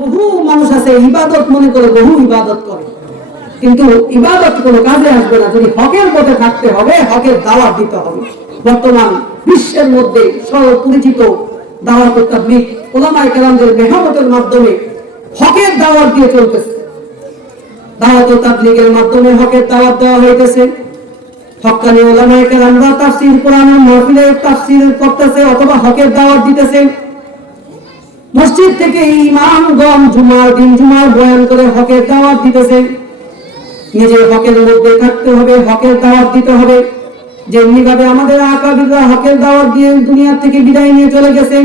বহু মানুষ আছে ইবাদত মনে করে বহু ইবাদত করে, কিন্তু ইবাদত কোনো কাজে আসবে না যদি হকের পথে থাকতে হবে, হকের দাওয়াত দিতে হবে। বর্তমান বিশ্বের মধ্যে সর্বপরিচিত দাওয়াত ও তাবলীগ উলামায়ে কেরামদের মেহনতের মাধ্যমে হকের দাওয়াত দিয়ে চলতেছে। দাওয়াত ও তাবলীগের মাধ্যমে হকের দাওয়াত দেওয়া হইতেছে। হক্কানি উলামায়ে কেরামরা তাফসীর কোরআনের মাহফিলে তাফসীর করতেছে অথবা হকের দাওয়াত দিতেছে। মসজিদ থেকে ইমামগণ জুমার দিন জুমার বয়ান করে হকের দাওয়াত দিতেছে। নিজে হকের মধ্যে থাকতে হবে, হকের দাওয়াত দিতে হবে। যেমনি ভাবে আমাদের আকাবিররা হকের দাওয়াত দিয়ে দুনিয়া থেকে বিদায় নিয়ে চলে গেছেন।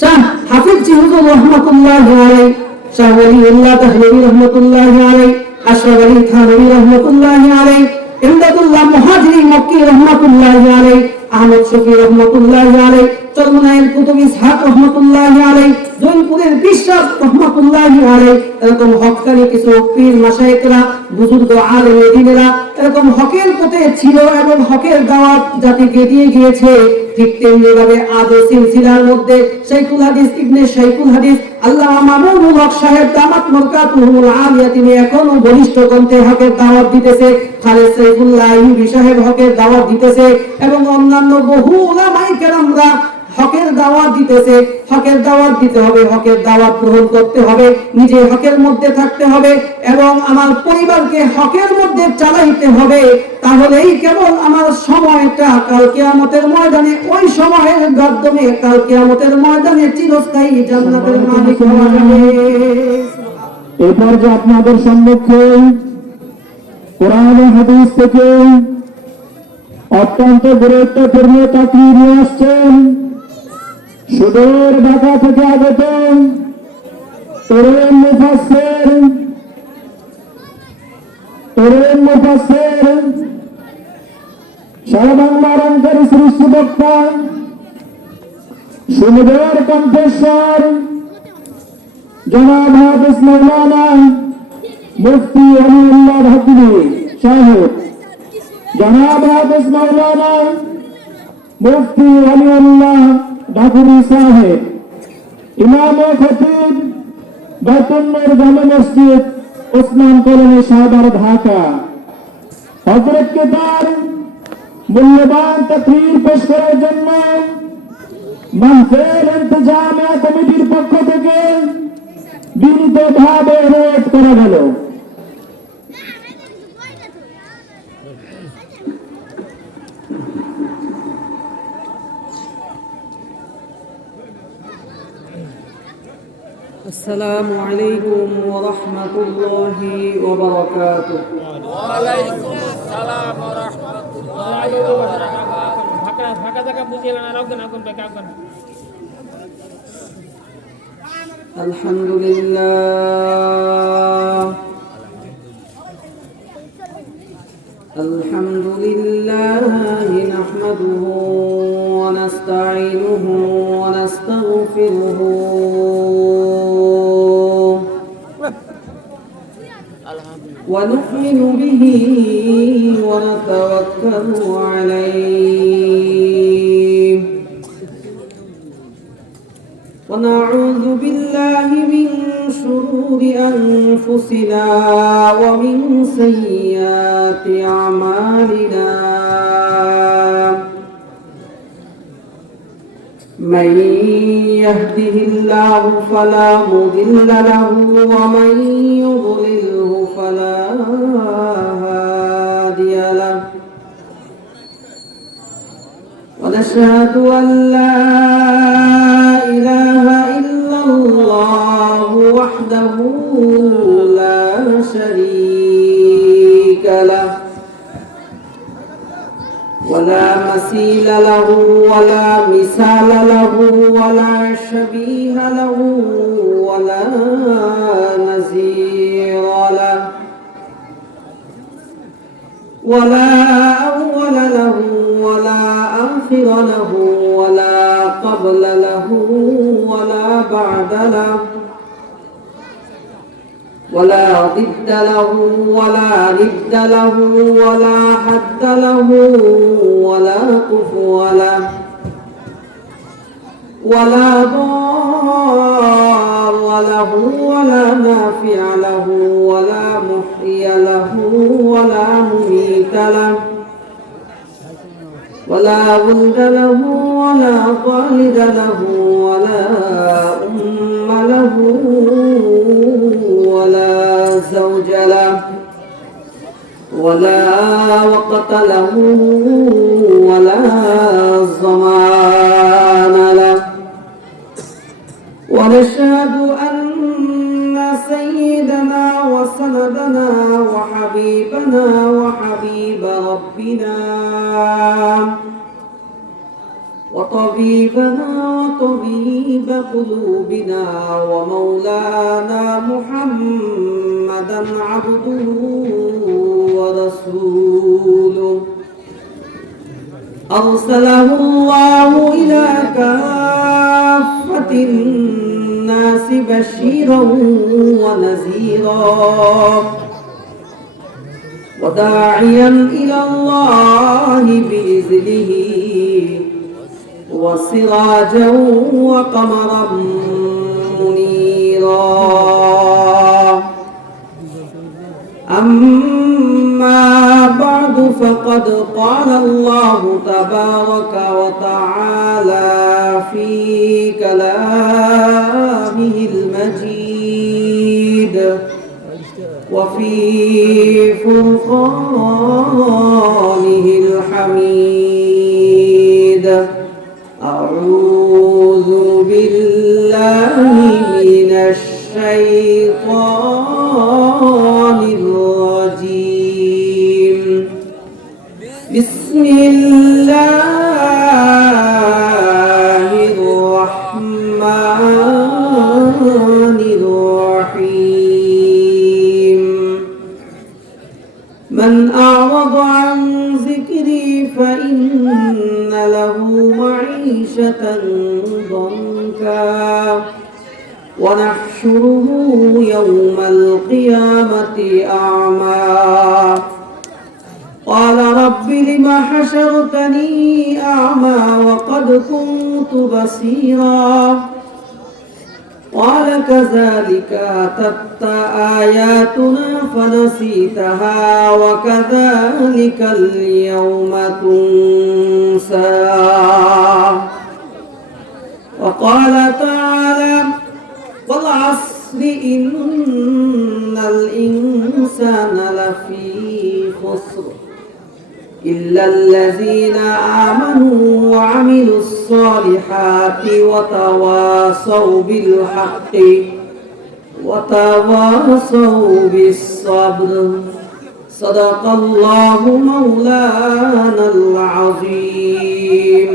শাহ হাফিজ চিহুদুর রহমাতুল্লাহি আলাইহি, শাহ ওলিউল্লাহ তাহলিবি রহমাতুল্লাহি আলাইহি, আশরাফ আলী থানভী রহমাতুল্লাহি আলাইহি, ইমদাদুল্লাহ মুহাজিরি মক্কি রহমাতুল্লাহি আলাইহি, আহমদ শফি রহমাতুল্লাহি আলাইহি, চরমনাইল কুতুব ইসহাক রহমাতুল্লাহি আলাইহি, জৈনপুরের বিশ্বাস রহমাতুল্লাহি আলাইহি, এরকম হক্কানি কিছু পীর মাশায়েখরা, বুজুর্গ আলেম দ্বীনেরা এরকম হকের পথে ছিল এবং হকের দাওয়াত জাতিকে দিয়ে গিয়েছে। ঠিক তেমনি ভাবে আজও সিলসিলার মধ্যে শাইখুল হাদিস ইবনে শাইখুল হাদিস আল্লামা মামুনুল হক সাহেব দামাত মারকাতুহুল আলিয়া তিনি এখনো বলিষ্ঠ কণ্ঠে হকের দাওয়াত দিতেছে। খালেদ সাইফুল্লাহ আইয়ুবী সাহেব হকের দাওয়াত দিতেছে এবং অন্যান্য বহু উলামায়ে কেরামরা হকের দাওয়াত দিতেছে। হকের দাওয়াত দিতে হবে, হকের দাওয়াত গ্রহণ করতে হবে, নিজে হকের মধ্যে থাকতে হবে এবং আমার পরিবারকে হকের মধ্যে চালাইতে হবে। তাহলেই কেবল আমার সময়টা কাল কিয়ামতের ময়দানে ওই সময়ের মাধ্যমে কাল কিয়ামতের ময়দানে চিরস্থায়ী জান্নাতের মালিক হওয়া যাবে। এরপর যে আপনাদের সম্মুখে কোরআন ও হাদিস থেকে অত্যন্ত গুরুত্বপূর্ণ তাকরীর নিয়ে আসছেন সুদূর ঢাকা থেকে আগত তরুণ মুফাসসির সারা বাংলার অঙ্কের সৃষ্টি বক্তা সুমধুর কণ্ঠস্বর জনাব হাফেজ মাওলানা মুফতি ওলিউল্লাহ ঢাকুরি সাহেব, জনাব হাফেজ মাওলানা মুফতি ওলিউল্লাহ ঢাকুরি সাহেব, ইমাম ও খতিব বায়তুন্নুর জামে মসজিদ ওসমান কলোনি সাভার ঢাকা, হযরতকে তার মূল্যবান তাকরীর পেশ করার জন্য মাহফিল ইন্তেজামিয়া কমিটির পক্ষ থেকে বিনীতভাবে অনুরোধ করা গেল। আসসালামু আলাইকুম ওয়া রাহমাতুল্লাহি ওয়া বারাকাতুহু। ওয়া আলাইকুম আসসালাম ওয়া রাহমাতুল্লাহি ওয়া বারাকাতুহু। ফাঁকা জায়গা বুঝিয়ে না রাখবেন আগুন বেকা আগুন। আলহামদুলিল্লাহ নাহমাদুহু ওয়া নাস্তাঈনুহু ওয়া নাস্তাগফিরুহু ওয়া নু'মিনু বিহি ওয়া নাতাওয়াক্কালু আলাইহি ওয়া নাউযু বিল্লাহি মিন শুরুরি আনফুসিনা ওয়া মিন সাইয়্যাতি আমালিনা মান ইয়াহদিহিল্লাহু ফালা মুদিল্লা লাহু ওয়া মান ইউদ্লিলহু ফালা হাদিয়া লাহু ওয়া নাশহাদু আন লা ইলাহা ইল্লাল্লাহু ওয়াহদাহু লা শারীকা লাহু ولا مثيل له ولا مثال له ولا شبيه له ولا نظير له ولا أول له ولا آخر له ولا قبل له ولا بعد له ولا ضد له ولا ند له ولا حد له ولا كفو له ولا ضار له ولا نافع له ولا محيي له ولا مميت له ولا ولد له ولا والد له ولا أم له ولا زوج له ولا وقت له ولا ضمان له ونشهد أن سيدنا وسندنا وحبيبنا وحبيب ربنا وطبيبنا وطبيب قلوبنا ومولانا محمدا عبده ورسوله أرسله الله إلى كافة الناس بشيرا ونذيرا وداعيا إلى الله بإذنه وسراجا وقمرا منيرا أما بعد فقد قال الله تبارك وتعالى في كلامه المجيد وفي فرقانه الحميد أعوذ بالله من الشيطان الرجيم بسم الله الرحمن الرحيم من أعرض عن ذكري فإن له معيشة ضنكا ونحشره يوم القيامة أعمى قال رب لم حشرتني أعمى وقد كنت بصيرا قال كذلك أتت آياتنا فنسيتها وكذلك اليوم تنسى وقال تعالى والعصر إن الإنسان لفي خسر إلا الذين آمنوا وعملوا الصالحات وتواصوا بالحق وتواصوا بالصبر صدق الله مولانا العظيم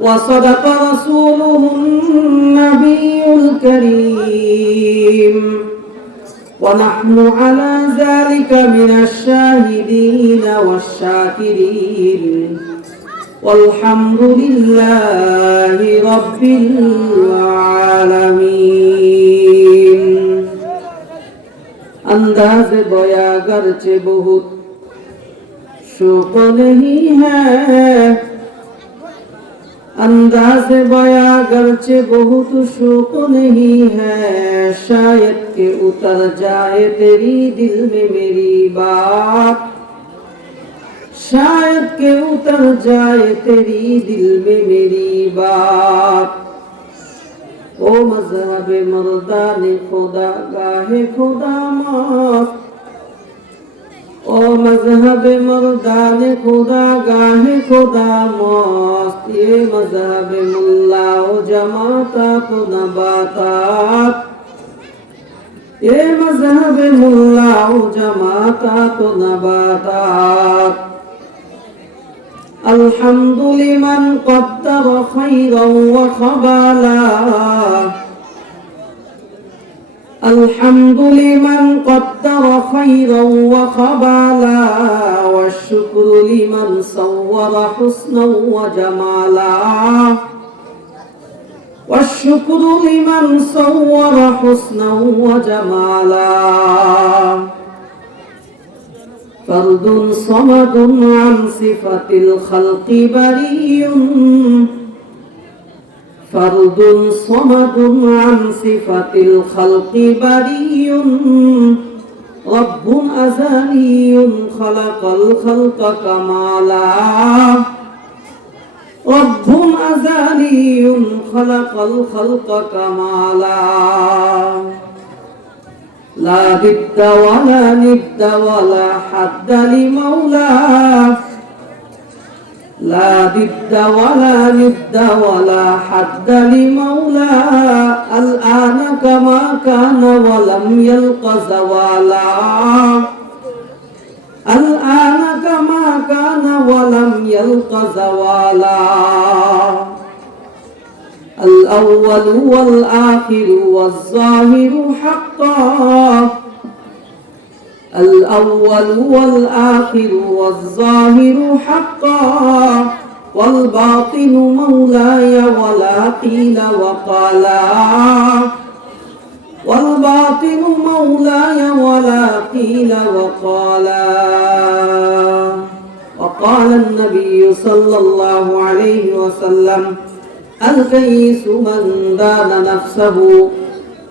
وصدق رسوله النبي الكريم ونحن على ذلك من الشاهدين والشاكرين والحمد لله رب العالمين अंदाज बया गर्चे बहुत शौक नहीं है अंदाज बया गर्चे बहुत शौक नहीं है शायद के उतर जाए तेरी दिल में मेरी बात शायद के उतर जाए तेरी दिल में मेरी बात ओ मज़हब मर्दाने खुदा गाहे खुदा मौत ओ मज़हब मर्दाने खुदा गाहे खुदा मौत ये मज़हब मुल्ला ओ जमाता तो नबातात ये मज़हब मुल्ला ओ जमाता तो नबातात الحمد لمن قدر خيرا وخبالا الحمد لمن قدر خيرا وخبالا والشكر لمن صور حسنا وجمالا والشكر لمن صور حسنا وجمالا فرد صمد عن صفة الخلق بريء فرد صمد عن صفة الخلق بريء رب أزلي خلق الخلق كمالا رب أزلي خلق الخلق كمالا لا ضد ولا ند ولا حد لمولاه لا ضد ولا ند ولا حد لمولاه الآن كما كان ولم يلق زوالا الآن كما كان ولم يلق زوالا الأول والآخر والظاهر حقا الأول والآخر والظاهر حقا والباطن مولاي ولا قيل وقالا والباطن مولاي ولا قيل وقالا وقال النبي صلى الله عليه وسلم الكيس من دان نفسه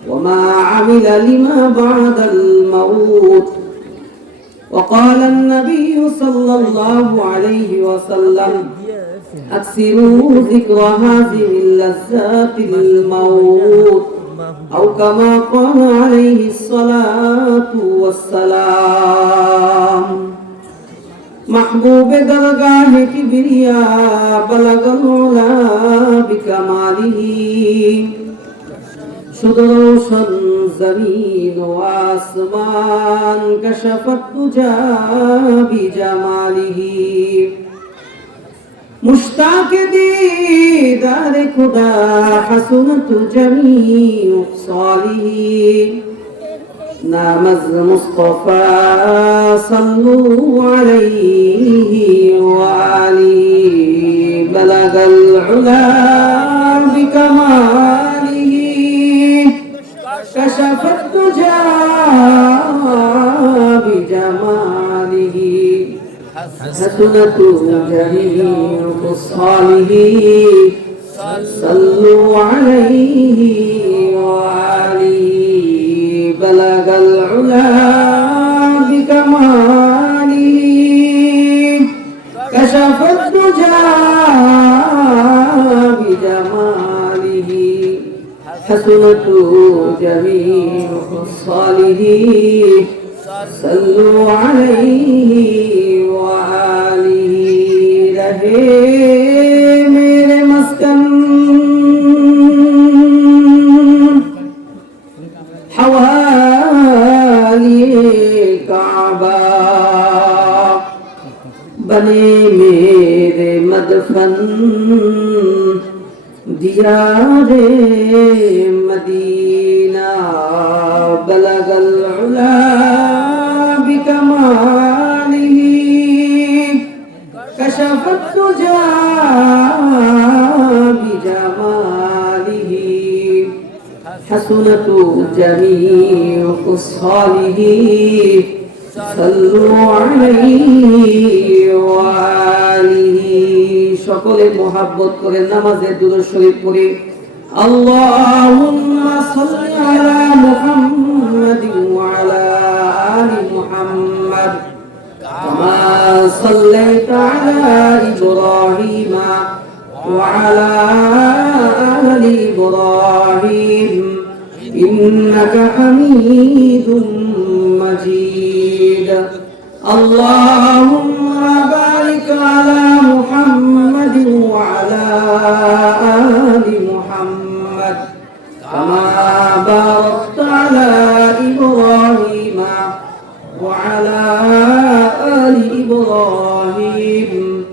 وما عمل لما بعد الموت وقال النبي صلى الله عليه وسلم أكثروا ذكر هذه اللذات الموت أو كما قال عليه الصلاة والسلام محبوب درگاہ کبریا بلغ العلا بکماله شد روشن زمین و آسمان کشفت دجا بجماله مشتاق دیدار خدا حسنت جمیع خصاله نام المصطفى صلوا عليه وآله بلغ العلا بكماله كشف الدجى بجماله حسنت جميع خصاله صلوا عليه وآله بلغ العلا بكماله كشف الدجى بجماله حسنت جميع خصاله صلوا عليه وآله رہے میرے مسکن बने मेरे मदफन दियारे मदीना बलगल उला बिकमालिही कशफत तुजा बिजमालिही हसनतु जमीउ खुसालिही सल्लु अलैहि ওয়া আলিহি সকলে মোহাব্বত করে নামাজে দুরূদ শরীফ পড়ে আল্লাহুম্মা সাল্লি আলা মুহাম্মাদিন ওয়া আলা আলি মুহাম্মাদ কামা সাল্লাইতা আলা ইব্রাহিমা ওয়া আলা আলি ইব্রাহিম ইন্নাকা হামিদুম মাজিদ اللهم بارك على محمد وعلى آل محمد كما باركت على إبراهيم وعلى آل إبراهيم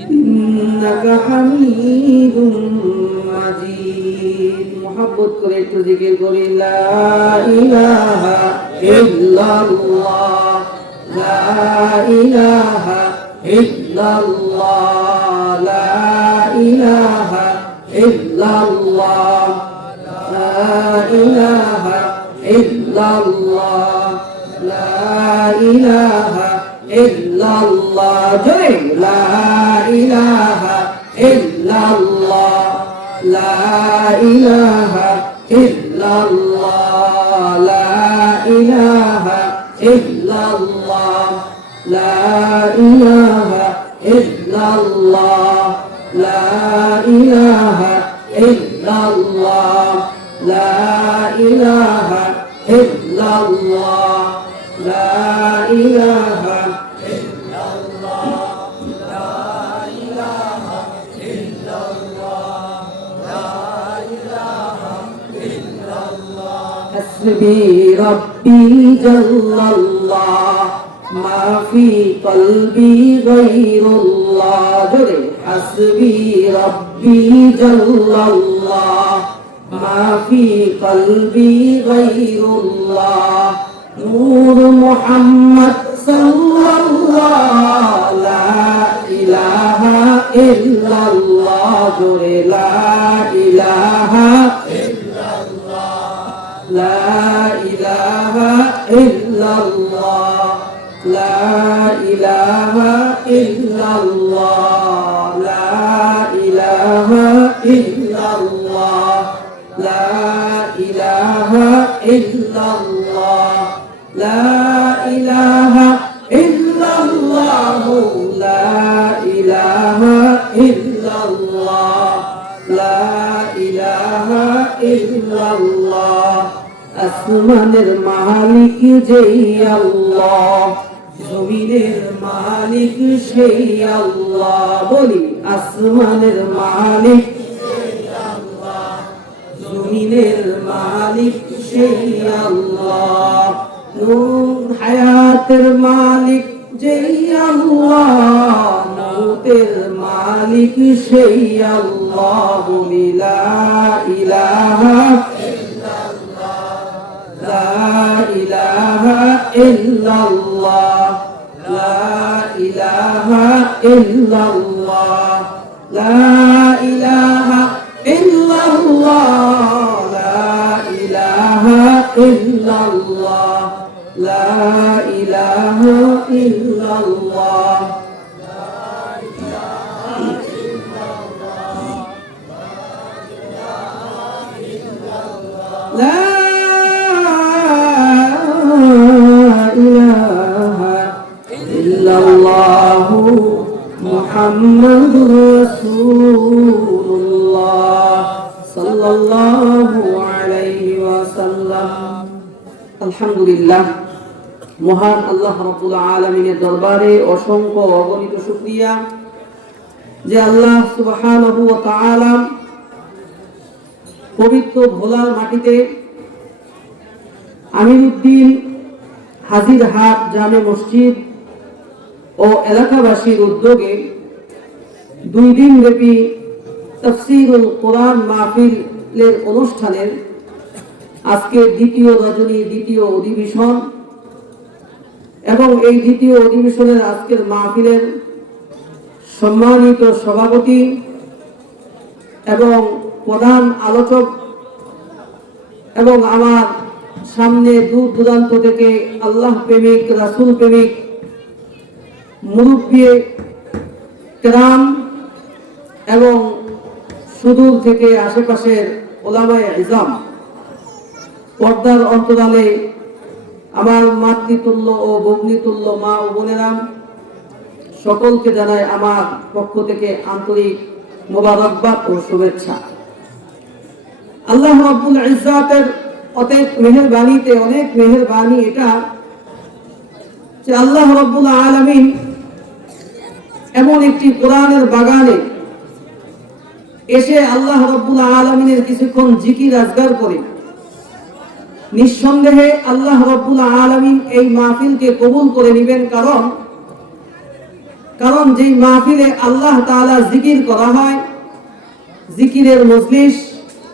إنك حميد مجيد محبت করে একটু জিকির করি লা ইলাহা ইল্লাল্লাহ لا إله إلا الله لا إله إلا الله لا إله إلا الله لا إله إلا الله لا إله إلا الله لا ইলাহা ইল্লাল্লাহ লা ইলাহা ইল্লাল্লাহ লা ইলাহা ইল্লাল্লাহ লা ইলাহা ইল্লাল্লাহ লা ইলাহা ইল্লাল্লাহ লা ইলাহা حسبي ربي جل الله ما في قلبي غير الله جل حسبي ربي جل الله ما في قلبي غير الله نور محمد صلى الله لا إله إلا الله جل لا إله لا إله إلا الله لا إله إلا الله لا إله إلا الله لا إله إلا الله لا إله إلا الله لا إله إلا الله لا إله إلا الله আসমানের মালিক যেই আল্লাহ জমিনের মালিক সেই আল্লাহ বলি আসমানের মালিক সেই আল্লাহ জমিনের মালিক সেই আল্লাহ নূর হায়াতের মালিক যেই আল্লাহ মৌতের মালিক সেই আল্লাহ বলি লা ইলাহা لا إله إلا الله لا إله إلا الله لا إله إلا الله لا إله إلا الله لا إله إلا الله لا محمد رسول الله صلى الله عليه وسلم الحمد لله মহান আল্লাহ রাব্বুল আলামিনের দরবারে অসংখ্য অগণিত শুকরিয়া যে আল্লাহ সুবহানাহু ওয়া তাআলা পবিত্র ভোলার মাটিতে আমিরউদ্দিন হাজিরহাট জামে মসজিদ ও এলাকাবাসীর উদ্যোগে 2 দিন ব্যাপী তাফসীরুল কোরআন মাহফিলের অনুষ্ঠানের আজকে দ্বিতীয় রজনী দ্বিতীয় অধিবেশন এবং এই দ্বিতীয় অধিবেশনের আজকের মাহফিলের সম্মানিত সভাপতি এবং প্রধান আলোচক এবং আমার সামনে দূর দূরান্ত থেকে আল্লাহ প্রেমিক রাসূল প্রেমিক মুরব্বী কেরাম এবং সুদূর থেকে আশেপাশের ওলামায়ে ইজাম পর্দার অন্তরালে আমার মাতৃতুল্য ও ভগ্নীতুল্য মা ও বোনেরা সকলকে জানাই আমার পক্ষ থেকে আন্তরিক মোবারকবাদ ও শুভেচ্ছা। আল্লাহ রাব্বুল ইজ্জাতের অনেক মেহেরবানি এটা যে আল্লাহ রাব্বুল আলামিন এমন একটি কোরআনের বাগানে এসে আল্লাহ রাব্বুল আলামিনের কিছুক্ষণ জিকির আজগার করে নিঃসন্দেহে আল্লাহ রাব্বুল আলামিন এই মাহফিলকে কবুল করে নেবেন কারণ যেই মাহফিলে আল্লাহ তাআলা জিকির করা হয়, জিকিরের মজলিস,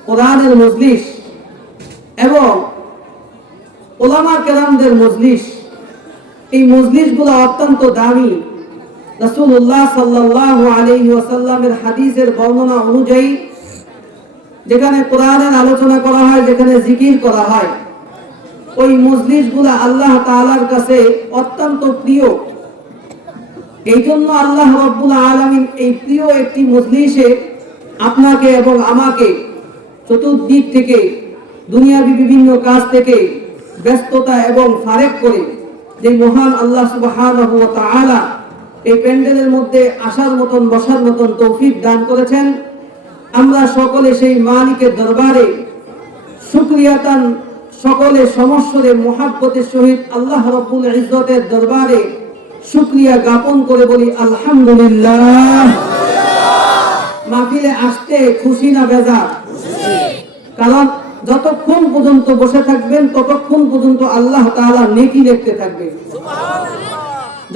কোরআনের মজলিস এবং উলামা কেরামদের মজলিস, এই মজলিসগুলো অত্যন্ত দামি। রাসূলুল্লাহ সাল্লাল্লাহু আলাইহি ওয়াসাল্লামের হাদিসের বর্ণনা অনুযায়ী যেখানে কোরআনের আলোচনা করা হয়, যেখানে জিকির করা হয়, ওই মজলিসগুলো আল্লাহ তাআলার কাছে অত্যন্ত প্রিয়। এই জন্য আল্লাহ রাব্বুল আলামিন এই প্রিয় একটি মজলিসে আপনাকে এবং আমাকে চতুর্দিক থেকে দুনিয়াবি বিভিন্ন কাজ থেকে ব্যস্ততা এবং ফারেক করে যে মহান আল্লাহ সুবহানাহু ওয়া তাআলা এই প্যান্ডেলের মধ্যে আসার মতন বসার মতন তৌফিক দান করেছেন, আমরা সকলে সেই মালিকের দরবারে শুকরিয়াতান সকলে সমস্বরে মুহাব্বতের সহিত আল্লাহ রাব্বুল ইজ্জতের দরবারে শুকরিয়া জ্ঞাপন করে বলি আলহামদুলিল্লাহ। মাহফিলে আসতে খুশি না বেজার? কারণ যতক্ষণ পর্যন্ত বসে থাকবেন ততক্ষণ পর্যন্ত আল্লাহ তাআলা নেকি লিখতে থাকবে।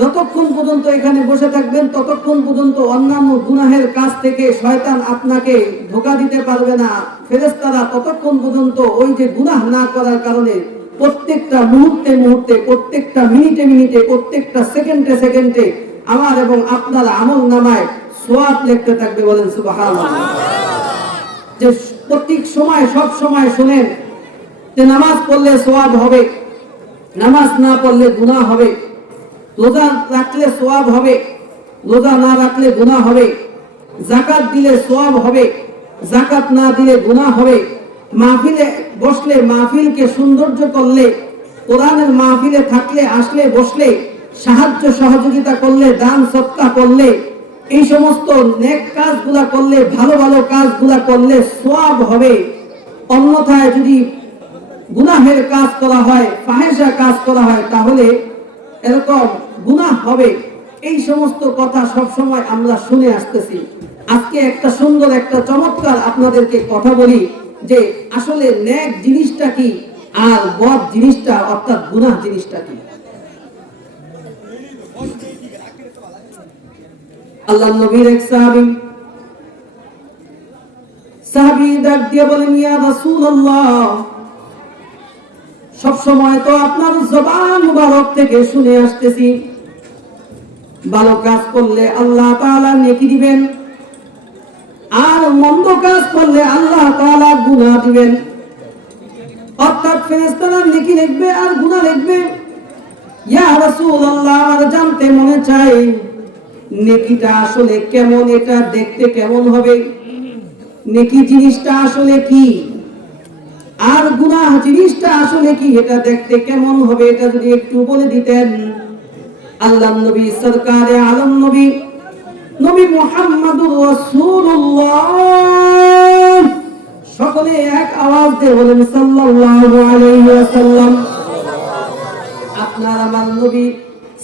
যতক্ষণ পর্যন্ত এখানে বসে থাকবেন ততক্ষণ পর্যন্ত অন্যান্য গুনাহের কাজ থেকে শয়তান আপনাকে ধোঁকা দিতে পারবে না। ফেরেশতারা ততক্ষণ পর্যন্ত ওই যে গুনাহ না করার কারণে প্রত্যেকটা মুহূর্তে মুহূর্তে, প্রত্যেকটা মিনিটে মিনিটে, প্রত্যেকটা সেকেন্ডে সেকেন্ডে আমার এবং আপনার আমল নামায় সওয়াব লিখতে থাকবে। বলেন সুবহানাল্লাহ। যে প্রত্যেক সময় সব সময় শুনেন যে নামাজ পড়লে সওয়াব হবে, নামাজ না পড়লে গুনাহ হবে, রোজা রাখলে সওয়াব হবে, রোজা না রাখলে গুনাহ হবে, যাকাত দিলে সওয়াব হবে, যাকাত না দিলে গুনাহ হবে, মাহফিলে বসলে মাহফিলকে সৌন্দর্য করলে, কোরআনের মাহফিলে থাকলে আসলে বসলে সাহায্য সহযোগিতা করলে, দান সদকা করলে, এই সমস্ত নেক কাজগুলা করলে, ভালো ভালো কাজগুলা করলে সওয়াব হবে। অন্যথায় যদি গুনাহের কাজ করা হয়, ফাহেশা কাজ করা হয়, তাহলে এরকম গুনাহ হবে। এই সমস্ত কথা সব সময় আমরা শুনে আসতেছি। আজকে একটা সুন্দর একটা চমৎকার আপনাদেরকে কথা বলি যে আসলে নেক জিনিসটা কি আর বদ জিনিসটা অর্থাৎ গুনাহ জিনিসটা কি। আল্লাহর নবীর এক সাহাবী ডাক দিয়ে বলেন, ইয়া রাসূলুল্লাহ, সব সময় তো আপনার জবান মুবারক থেকে শুনে আসতেছি ভালো কাজ করলে আল্লাহ তাআলা নেকি দিবেন, আর মন্দ কাজ করলে আল্লাহ তাআলা গুনাহ দিবেন। অর্থাৎ ফেরেশতারা নেকি লিখবে আর গুনাহ লিখবে। ইয়া রাসূলুল্লাহ, আমার জানতে মনে চাই নেকিটা আসলে কেমন, এটা দেখতে কেমন হবে, নেকি জিনিসটা আসলে কি, আর গুনাহ জিনিসটা আসলে কি, এটা দেখতে কেমন হবে, এটা যদি একটু বলে দিতেন। আল্লাহর নবী সরকারে আলম নবী নবী মুহাম্মদুর রাসূলুল্লাহ সকলে এক আওয়াজ দিয়ে বলেন সাল্লাল্লাহু আলাইহি ওয়াসাল্লাম। আপনার আমার নবী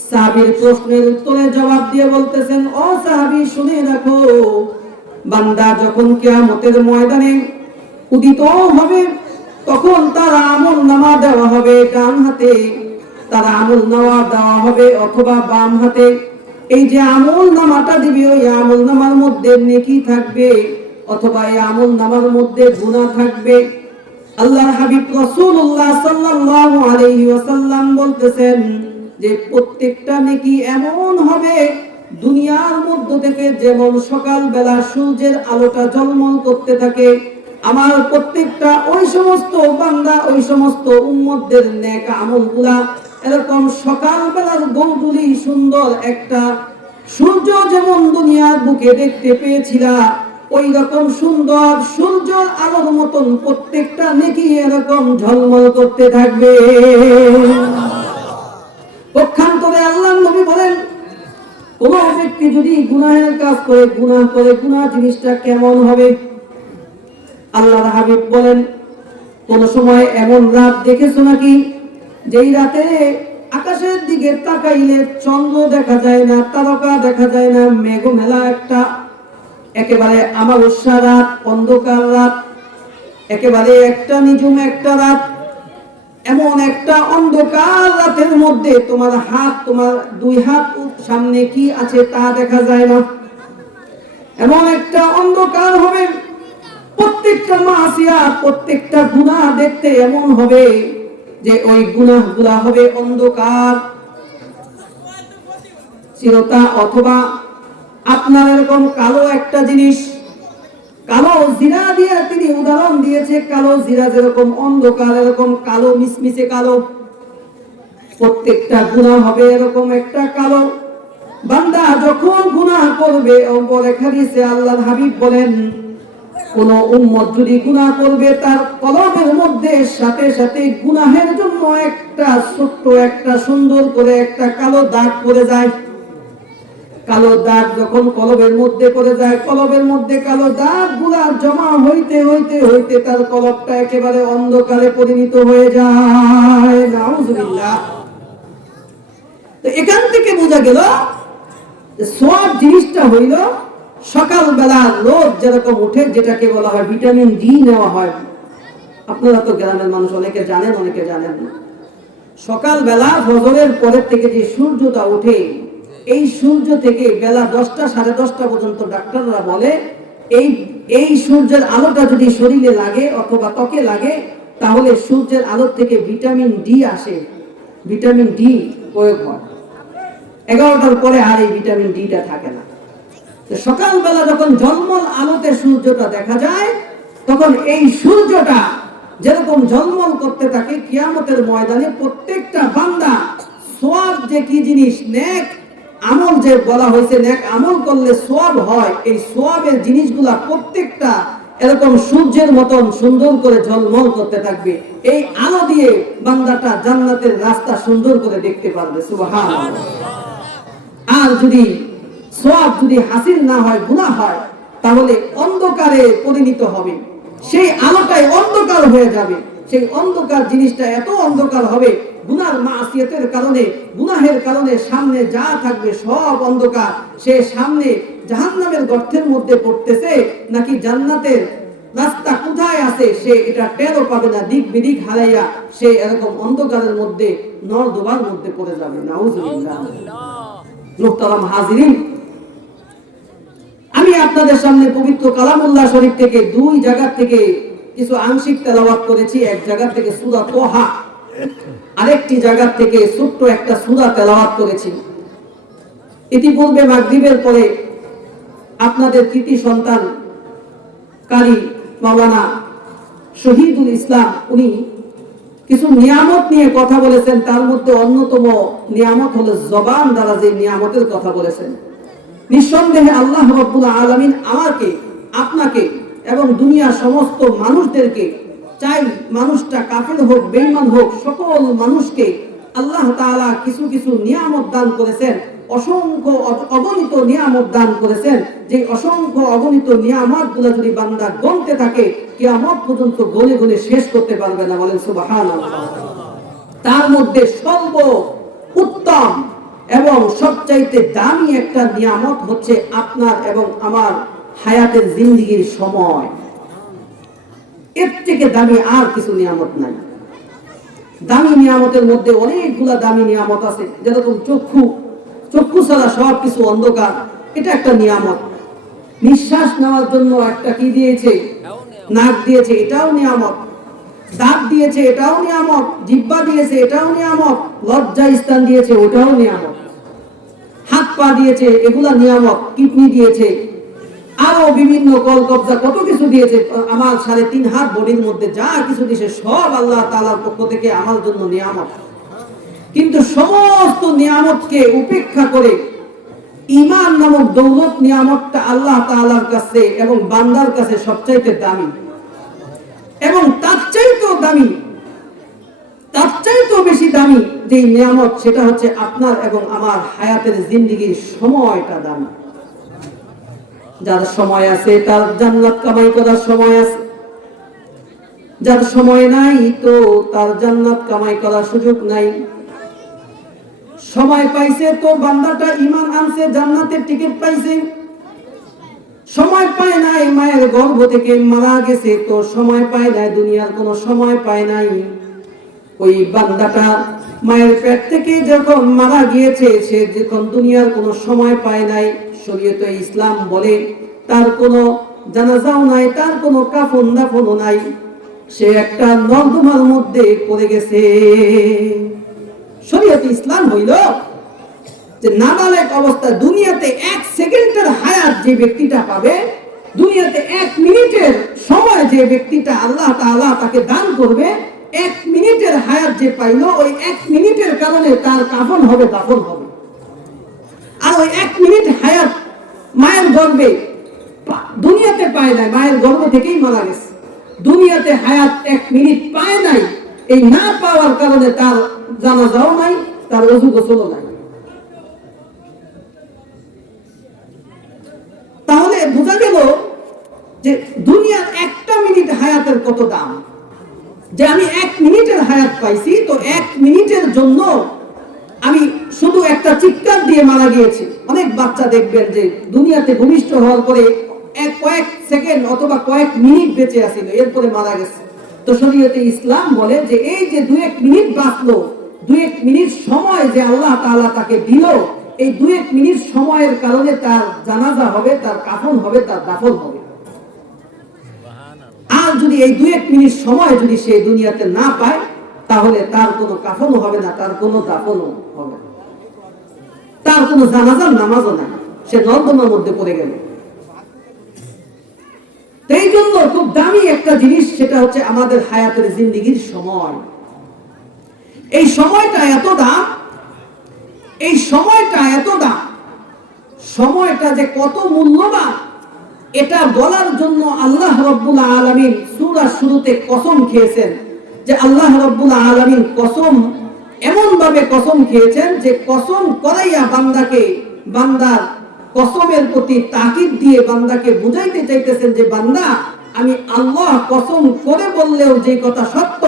সাহাবীর প্রশ্নের উত্তরে জবাব দিয়ে বলতেছেন, ও সাহাবী শুনে রাখো, বান্দা যখন কিয়ামতের ময়দানে উদিত হবে তখন তার আমল নামা দেওয়া হবে ডান হাতে, তার আমল নামা দেওয়া হবে অথবা বাম হাতে। এই যে আমল নামাটা দিবে, ওই আমল নামার মধ্যে নেকি থাকবে অথবা এই আমল নামার মধ্যে গুনাহ থাকবে। আল্লাহর হাবিব রাসূলুল্লাহ সাল্লাল্লাহু আলাইহি ওয়াসাল্লাম বলতেছেন যে প্রত্যেকটা নেকি এমন হবে, দুনিয়ার মধ্য থেকে যেমন সকাল বেলা সূর্যের আলোটা ঝলমল করতে থাকে, আমার প্রত্যেকটা ওই সমস্ত বান্দা, ওই সমস্ত উম্মতদের নেক আমলগুলা এরকম সকাল বেলার গৌধূলি সুন্দর একটা সূর্য যেমন দুনিয়ার বুকে দেখতে পেয়েছিলা, ওই রকম সুন্দর সূর্যের আলোর মতন প্রত্যেকটা নেকি এরকম ঝলমল করতে থাকবে। পক্ষান্তরে আল্লাহর নবী বলেন, কোন ব্যক্তি যদি গুনাহের কাজ করে, গুনাহ জিনিসটা কেমন হবে? আল্লাহর হাবিব বলেন, কোন সময় এমন রাত দেখেছো নাকি যেই রাতে আকাশের দিকে তাকাইলে চন্দ্র দেখা যায় না, তারকা দেখা যায় না, মেঘমেলা একটা একেবারে আমাবস্যা রাত, অন্ধকার রাত, একেবারে একটা নিঝুম একটা রাত, এমন একটা অন্ধকার রাতের মধ্যে তোমার দুই হাত সামনে কি আছে তা দেখা যায় না, এমন একটা অন্ধকার হবে। প্রত্যেকটা মাসিয়াত, প্রত্যেকটা গুনাহ দেখতে এমন হবে যে ওই গুনাহগুলা হবে অন্ধকার চিরতা, অথবা আপনার এরকম কালো একটা জিনিস, কালো জিরা দিয়ে তিনি উদাহরণ দিয়েছে, কালো জিরা যেরকম অন্ধকার, এরকম কালো মিসমিসে কালো, প্রত্যেকটা গুনাহ হবে এরকম একটা কালো। বান্দা যখন গুনাহ করবে, অপর এক হাদিসে আল্লাহর হাবিব বলেন, কোন উম্মত যদি গুনাহ করবে তার কলবের মধ্যে সাথে সাথে গুনাহের জন্য একটা ছোট্ট একটা সুন্দর করে একটা কালো দাগ পড়ে যায়। কালো দাগ যখন কলবের মধ্যে পড়ে যায়, কলবের মধ্যে কালো দাগ গুলা জমা হইতে হইতে হইতে তার কলবটা একেবারে অন্ধকারে পরিণত হয়ে যায়। নাউজুবিল্লাহ। তো এখান থেকে বোঝা গেল যে সোয়াব জিনিসটা হইল সকালবেলা রোদ যেরকম উঠে, যেটাকে বলা হয় ভিটামিন ডি নেওয়া হয়। আপনারা তো গ্রামের মানুষ, অনেকে জানেন অনেকে জানেন না। সকালবেলা ফজরের পরের থেকে যে সূর্যটা ওঠে, এই সূর্য থেকে বেলা 10টা 10:30 পর্যন্ত ডাক্তাররা বলে এই সূর্যের আলোটা যদি শরীরে লাগে অথবা ত্বকে লাগে, তাহলে সূর্যের আলো থেকে ভিটামিন ডি আসে, ভিটামিন ডি প্রয়োগ হয়। 11টার পরে আর এই ভিটামিন ডিটা থাকে না। সকালবেলা যখন ঝলমল আলোতে সূর্যটা দেখা যায়, তখন এই সূর্যটা যেরকম ঝলমল করতে থাকে, কিয়ামতের ময়দানে প্রত্যেকটা বান্দা সোয়াব যে কি জিনিস, নেক আমল যে বলা হয়েছে, নেক আমল করলে সোয়াব হয়, এই সোয়াবের জিনিসগুলা প্রত্যেকটা এরকম সূর্যের মতন সুন্দর করে ঝলমল করতে থাকবে। এই আলো দিয়ে বান্দাটা জান্নাতের রাস্তা সুন্দর করে দেখতে পারবে। সুবহানাল্লাহ। আর যদি সোয়াব যদি হাসিল না হয়, গুনাহ হয়, তাহলে অন্ধকারে পরিণত হবে। সেই আলোটাই অন্ধকার হয়ে যাবে। সেই অন্ধকার জিনিসটা এত অন্ধকার হবে, গুনার মাসিয়াতের কারণে, গুনাহের কারণে সামনে যা থাকবে সব অন্ধকার। সে সামনে জাহান্নামের গর্তের মধ্যে পড়তেছে নাকি জান্নাতের রাস্তা কোথায় আছে সে এটা টেরও পাবে না। দিক বিদিক হারাইয়া সে এরকম অন্ধকারের মধ্যে নরদোবার মধ্যে পড়ে যাবে। নাউজুবিল্লাহ। মুহতারাম হাজিরিন, আমি আপনাদের সামনে পবিত্র কালামুল্লাহ শরীফ থেকে দুই জায়গা থেকে কিছু আংশিক তেলাওয়াত করেছি। এক জায়গা থেকে সূরা তোহা, আরেকটি জায়গা থেকে ছোট্ট একটা সূরা তেলাওয়াত করেছি। ইতিপূর্বে মাগরিবের পরে আপনাদের কৃতি সন্তান কারি মাওলানা শহীদুল ইসলাম উনি কিছু নিয়ামত নিয়ে কথা বলেছেন। তার মধ্যে অন্যতম নিয়ামত হলো জবান দ্বারা যে নিয়ামতের কথা বলেছেন। নিঃসন্দেহে আল্লাহ রাব্বুল আলামিন আমাকে, আপনাকে এবং দুনিয়ার সমস্ত মানুষদেরকে, চাই মানুষটা কাফের হোক বেঈমান হোক, সকল মানুষকে আল্লাহ তাআলা কিছু কিছু নিয়ামত দান করেছেন। অসংখ্য অগণিত নিয়ামত দান করেছেন। যে অসংখ্য অগণিত নিয়ামতগুলো যদি বান্দা গুনতে থাকে, কিয়ামত পর্যন্ত গনে গনে শেষ করতে পারবে না। বলেন সুবহানাল্লাহ। তার মধ্যে সর্ব উত্তম এবং সবচাইতে দামি একটা নিয়ামত হচ্ছে আপনার এবং আমার হায়াতের জিন্দেগীর সময়। এর থেকে দামি আর কিছু নিয়ামত নাই। দামি নিয়ামতের মধ্যে অনেকগুলা দামি নিয়ামত আছে, যেরকম চক্ষু, চক্ষু ছাড়া সব কিছু অন্ধকার, এটা একটা নিয়ামত। নিঃশ্বাস নেওয়ার জন্য একটা কি দিয়েছে, নাক দিয়েছে, এটাও নিয়ামত। দাঁত দিয়েছে, এটাও নিয়ামত। জিহ্বা দিয়েছে, এটাও নিয়ামত। লজ্জা স্থান দিয়েছে, ওটাও নিয়ামত। হাত পা দিয়েছে, এগুলা নিয়ামত। কিডনি দিয়েছে, আরো বিভিন্ন কলকবজা কত কিছু দিয়েছে। আমার 3.5 হাত বডির মধ্যে যা কিছু দিয়েছে সব আল্লাহ তাআলার পক্ষ থেকে আমার জন্য নিয়ামত। কিন্তু সমস্ত নিয়ামতকে উপেক্ষা করে ঈমান নামক দৌলত নিয়ামতটা আল্লাহ তাআলার কাছে এবং বান্দার কাছে সবচাইতে দামি। এবং তার চাইতেও দামি, তার চাইতেও বেশি দামি যে নিয়ামত, সেটা হচ্ছে আপনার এবং আমার হায়াতের জিন্দেগীর সময়টা দামি। যার সময় আছে তার জান্নাত কামাই করার সময় আছে, যার সময় নাই তো তার জান্নাত কামাই করার সুযোগ নাই। সময় পাইছে তো বান্দাটা ঈমান আনছে, জান্নাতের টিকিট পাইছে। সময় পায় নাই, মায়ের গর্ভ থেকে মারা গেছে তো সময় পায় নাই, দুনিয়ার কোনো সময় পায় নাই। ওই বান্দাটা মায়ের পেট থেকে যখন মারা গিয়েছে, সে যখন দুনিয়ার কোনো সময় পায় নাই, শরীয়তে ইসলাম বলে তার কোনো জানাজাও নাই, তার কোনো কাফন দাফনও নাই, সে একটা নর্দমার মধ্যে পড়ে গেছে। শরীয়তে ইসলাম হইল যে নাবালেগ অবস্থা দুনিয়াতে 1 সেকেন্ডের হায়াত যে ব্যক্তিটা পাবে, দুনিয়াতে 1 মিনিটের সময় যে ব্যক্তিটা আল্লাহ তাআলা তাকে দান করবে, 1 মিনিটের হায়াত যে পাইল, ওই 1 মিনিটের কারণে তার কাফন হবে, দাফন হবে। আর ওই 1 মিনিট হায়াত মায়ের গর্ভে দুনিয়াতে পায় নাই, মায়ের গর্ভ থেকেই মারা গেছে, দুনিয়াতে হায়াত 1 মিনিট পায় নাই। এই না পাওয়ার কারণে তার জানাজাও নাই, তার ওযু গোসলও নাই। তাহলে বোঝা গেল যে দুনিয়ার 1টা মিনিট হায়াতের কত দাম। যে আমি 1 মিনিটের হায়াত পাইছি, তো 1 মিনিটের জন্য আমি শুধু একটা চিৎকার দিয়ে মারা গিয়েছি। অনেক বাচ্চা দেখবেন যে দুনিয়াতে ভূমিষ্ঠ হওয়ার পরে কয়েক সেকেন্ড অথবা কয়েক মিনিট বেঁচে আছিল, এরপরে মারা গেছে। তো শরীয়তে ইসলাম বলে যে এই যে 2-1 মিনিট বাঁচলো, 2-1 মিনিট সময় যে আল্লাহ তাআলা তাকে দিল, এই 2-1 মিনিট সময়ের কারণে তার জানাজা হবে, তার কাফন হবে, তার দাফন হবে। আর যদি এই 2-1 মিনিট সময় যদি সে দুনিয়াতে না পায়, তাহলে তার কোনো কাফনও হবে না, তার কোনো দাফনও হবে না, তার কোনো জানাজার নামাজও নাই, সে নর্দমার মধ্যে পড়ে গেল। এই জন্য খুব দামি একটা জিনিস, সেটা হচ্ছে আমাদের হায়াতের জিন্দেগির সময়। এই সময়টা এত দাম, এই সময়টা এত দাম, সময়টা যে কত মূল্যবান এটা বলার জন্য আল্লাহ রাব্বুল আলামিন সূরার শুরুতে কসম খেয়েছেন। যে আল্লাহ রাব্বুল আলামিন কসম এমন ভাবে কসম খেয়েছেন যে কসম করাইয়া বান্দাকে, বান্দার কসমের প্রতি তাকিদ দিয়ে বান্দাকে বুঝাইতে চাইতেছেন যে বান্দা, আমি আল্লাহ কসম করে বললেও যে কথা সত্য,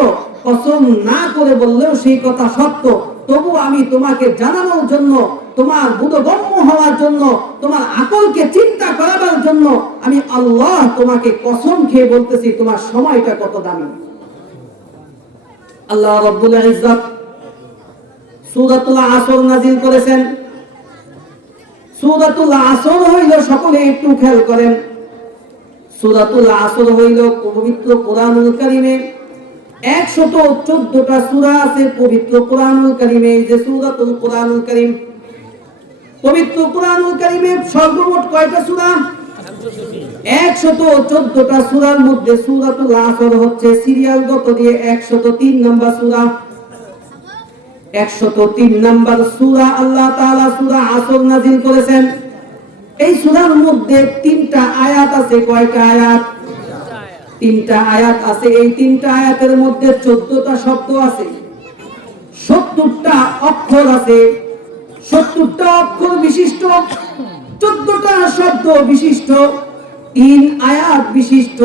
কসম না করে বললেও সেই কথা সত্য, তবু আমি তোমাকে জানানোর জন্য, তোমার বোধগম্য হওয়ার জন্য, তোমার আকলকে চিন্তা করাবার জন্য আমি আল্লাহ তোমাকে কসম খেয়ে বলতেছি তোমার সময়টা কত দামি। আল্লাহ রাব্বুল ইজ্জত সূরাতুল আসর নাযিল করেছেন। সূরাতুল আসর হইল, সকলে একটু খেয়াল করেন, সূরাতুল আসর হইল পবিত্র কোরআনুল কারীমে 114টা সূরা আছে পবিত্র কোরআনুল কারীমে। এই যে সূরাতুল কোরআনুল কারীম, পবিত্র কোরআনুল কারীমে সর্বমোট কয়টা সূরা? 114টা সূরার মধ্যে সূরাতুল আসর হচ্ছে সিরিয়ালগত দিয়ে 103 নাম্বার সূরা। 103 নাম্বার সূরা আল্লাহ তাআলা সূরা আসর নাযিল করেছেন। এই সূরার মধ্যে 3টা আয়াত আছে। কয়টা আয়াত? 3টা আয়াত আছে। এই 3টা আয়াতের মধ্যে 14টা শব্দ আছে, 70টা অক্ষর আছে, 70টা অক্ষর বিশিষ্ট, 14টা শব্দ বিশিষ্ট, 3 আয়াত বিশিষ্ট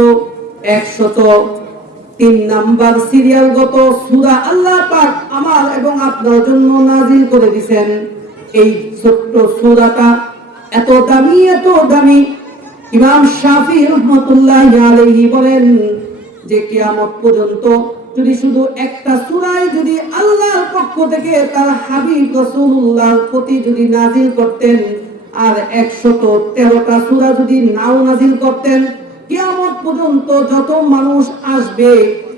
103 নাম্বার সিরিয়ালগত সূরা আল্লাহ পাক আমার এবং আপনার জন্য নাযিল করে দিবেন। এই ছোট্ট সূরাটা এত দামি, এত দামি। ইমাম শাফিঈ রাহমাতুল্লাহি আলাইহি বলেন যে কিয়ামত পর্যন্ত যদি শুধু একটা সূরায় যদি আল্লাহর পক্ষ থেকে তার হাবিব রাসূলুল্লাহর প্রতি যদি নাযিল করতেন, আর 113টা সূরা যদি নাও নাযিল করতেন, কিয়ামত পর্যন্ত যত মানুষ আসবে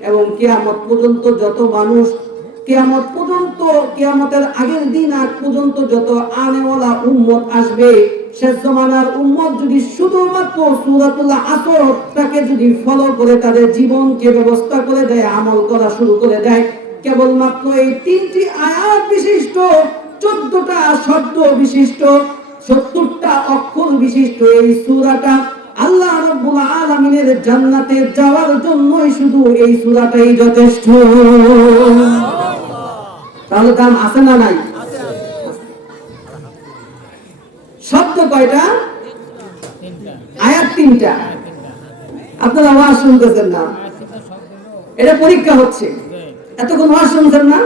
এবং কিয়ামত পর্যন্ত যত মানুষ, কিয়ামত পর্যন্ত, কিয়ামতের আগের দিন আগ পর্যন্ত যত আনেওয়ালা উম্মত আসবে, শেষ জামানার উম্মত যদি শুধুমাত্র সূরাতুল আসরটাকে যদি ফলো করে তাদের জীবনকে ব্যবস্থা করে দেয়, আমল করা শুরু করে দেয়, কেবলমাত্র এই 3টি আয়াত বিশিষ্ট, 14টা শব্দ বিশিষ্ট, 70টা অক্ষর বিশিষ্ট এই সূরাটা আল্লাহ রাব্বুল আলামিনের জান্নাতে যাওয়ার জন্যই শুধু এই সূরাটাই যথেষ্ট। তাহলে দাম আছে না নাই? শব্দ কয়টা? আয়াত 3টা। আপনারা ওয়াজ শুনতেছেন না? এটা পরীক্ষা হচ্ছে। এতক্ষণ ওয়াজ শুনছেন না?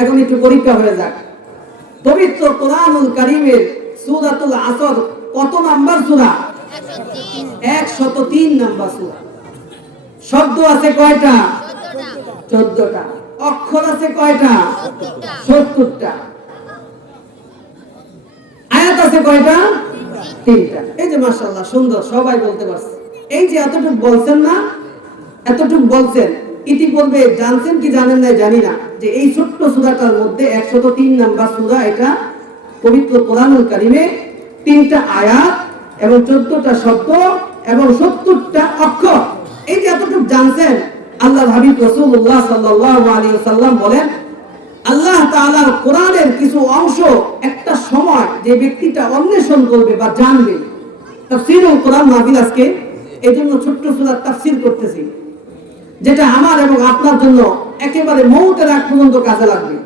এখন একটু পরীক্ষা হয়ে যাক। পবিত্র কোরআনুল কারীমের সূরাতুল আসর কত নাম্বার সূরা? 103 নাম্বার সূরা। শব্দ আছে কয়টা? 14টা। অক্ষর আছে কয়টা? 70টা। আয়াত আছে কয়টা? 3টা। এই যে মাশাআল্লাহ সুন্দর, সবাই বলতে পারছে। এই যে এতটুকু বলছেন না, এতটুকু বলছেন, ইতিপূর্বে জানছেন কি জানেন না জানি না, যে এই ছোট্ট সূরাটার মধ্যে 103 নাম্বার সূরা, এটা পবিত্র কোরআনুল কারীমে 3টা আয়াত এবং 14টা শব্দ এবং 70টা অক্ষর। এই যে এতটুকু জানছেন, আল্লাহর হাবিব রাসূলুল্লাহ সাল্লাল্লাহু আলাইহি ওয়াসাল্লাম বলেন, আল্লাহ তাআলার কোরআনের কিছু অংশ একটা সময় যে ব্যক্তিটা অন্বেষণ করবে বা জানবে, তাফসীরুল কোরআন মাহফিল আজকে এজন্য ছোট্ট সূরা তাফসীর করতেছি, যেটা আমার এবং আপনার জন্য একেবারে মৌতের আগ পর্যন্ত কাজে লাগবে।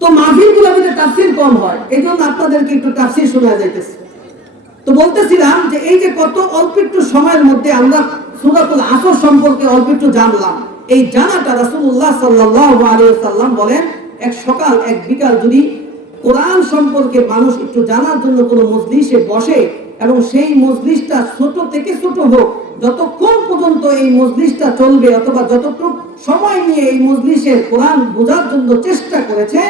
তো মাহফিলগুলোতে তাফসীর কম হয়, এজন্য আপনাদেরকে একটু তাফসীর শোনা যাইতেছে। তো বলতেছিলাম যে এই যে কত অল্প একটু সময়ের মধ্যে আমরা সূরাতুল আসর সম্পর্কে অল্প একটু জানলাম, এই জানাটা রাসূলুল্লাহ সাল্লাল্লাহু আলাইহি ওয়াসাল্লাম বলেন এক সকাল এক বিকাল যদি কোরআন সম্পর্কে মানুষ একটু জানার জন্য কোনো মজলিসে বসে এবং সেই মজলিসটা ছোট থেকে ছোট হোক, যতক্ষণ পর্যন্ত এই মজলিসটা চলবে অথবা যতটুকু সময় নিয়ে এই মজলিসের কোরআন বোঝার জন্য চেষ্টা করেছে,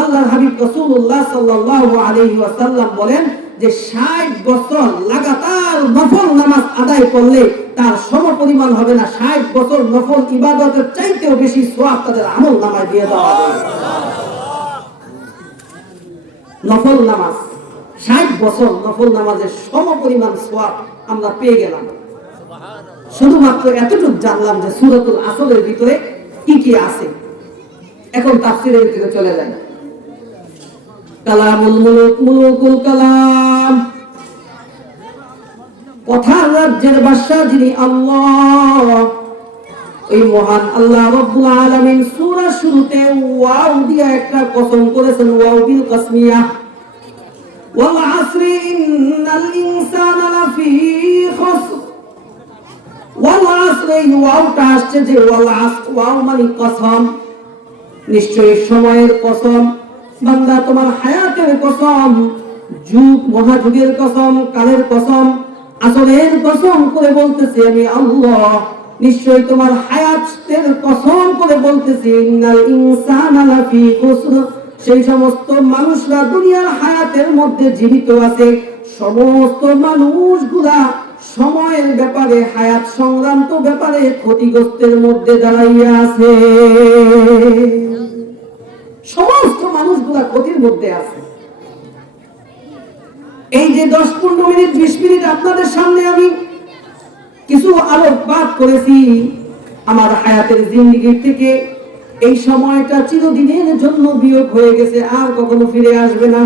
আল্লাহর হাবিব রাসূলুল্লাহ সাল্লাল্লাহু আলাইহি ওয়াসাল্লাম বলেন যে 60 বছর লাগাতার নফল নামাজ আদায় করলে তার সমপরিমাণ হবে না 60 বছর নফল ইবাদতের চাইতেও বেশি সওয়াব তাদের আমল নামায় দিয়ে দেওয়া হবে। নফল নামাজ 60 বছর নফল নামাজের সমপরিমাণ সওয়াব আমরা পেয়ে গেলাম। শুধুমাত্র এতটুকু জানলাম যে সূরাতুল আসরের ভিতরে কি কি আছে। এখন তাফসীরের দিকে চলে যাই। কালামুল মুলুক, মুলুকুল কালাম, কথার রাজ্যের বাদশা যিনি আল্লাহ, ওই মহান আল্লাহ রাব্বুল আলামিন সূরার শুরুতে ওয়াও দিয়ে একটা কসম করেছেন, ওয়াও বিল কসমিয়া, ওয়াল আসরি ইন্নাল ইনসানা লাফি খুসর। ওয়াল আসরি ওয়াওটা আসছে যে ওয়াল আসর, ওয়াও মানে কসম, নিশ্চয়ই সময়ের কসম, বান্দা তোমার হায়াতের কসম, যুগ মহাযুগের কসম, কালের কসম, আসরের কসম করে বলতেছি আমি আল্লাহ, নিশ্চয়ই তোমার হায়াতের কসম করে বলতেছি ইন্নাল ইনসানা লাফি খুসর, সেই সমস্ত মানুষরা দুনিয়ার হায়াতের মধ্যে জীবিত আছে, সমস্ত মানুষগুলা সময়ের ব্যাপারে, হায়াত সংক্রান্ত ব্যাপারে ক্ষতিগ্রস্তের মধ্যে দাঁড়াইয়া আছে। সমস্ত মানুষগুলা ক্ষতির মধ্যে আছে। এই যে 10-15 মিনিট 20 মিনিট আপনাদের সামনে আমি কিছু আলোকপাত করেছি, আমার হায়াতের জিন্দেগি থেকে এই সময়টা চিরদিনের জন্য বিয়োগ হয়ে গেছে, আর কখনো ফিরে আসবে না।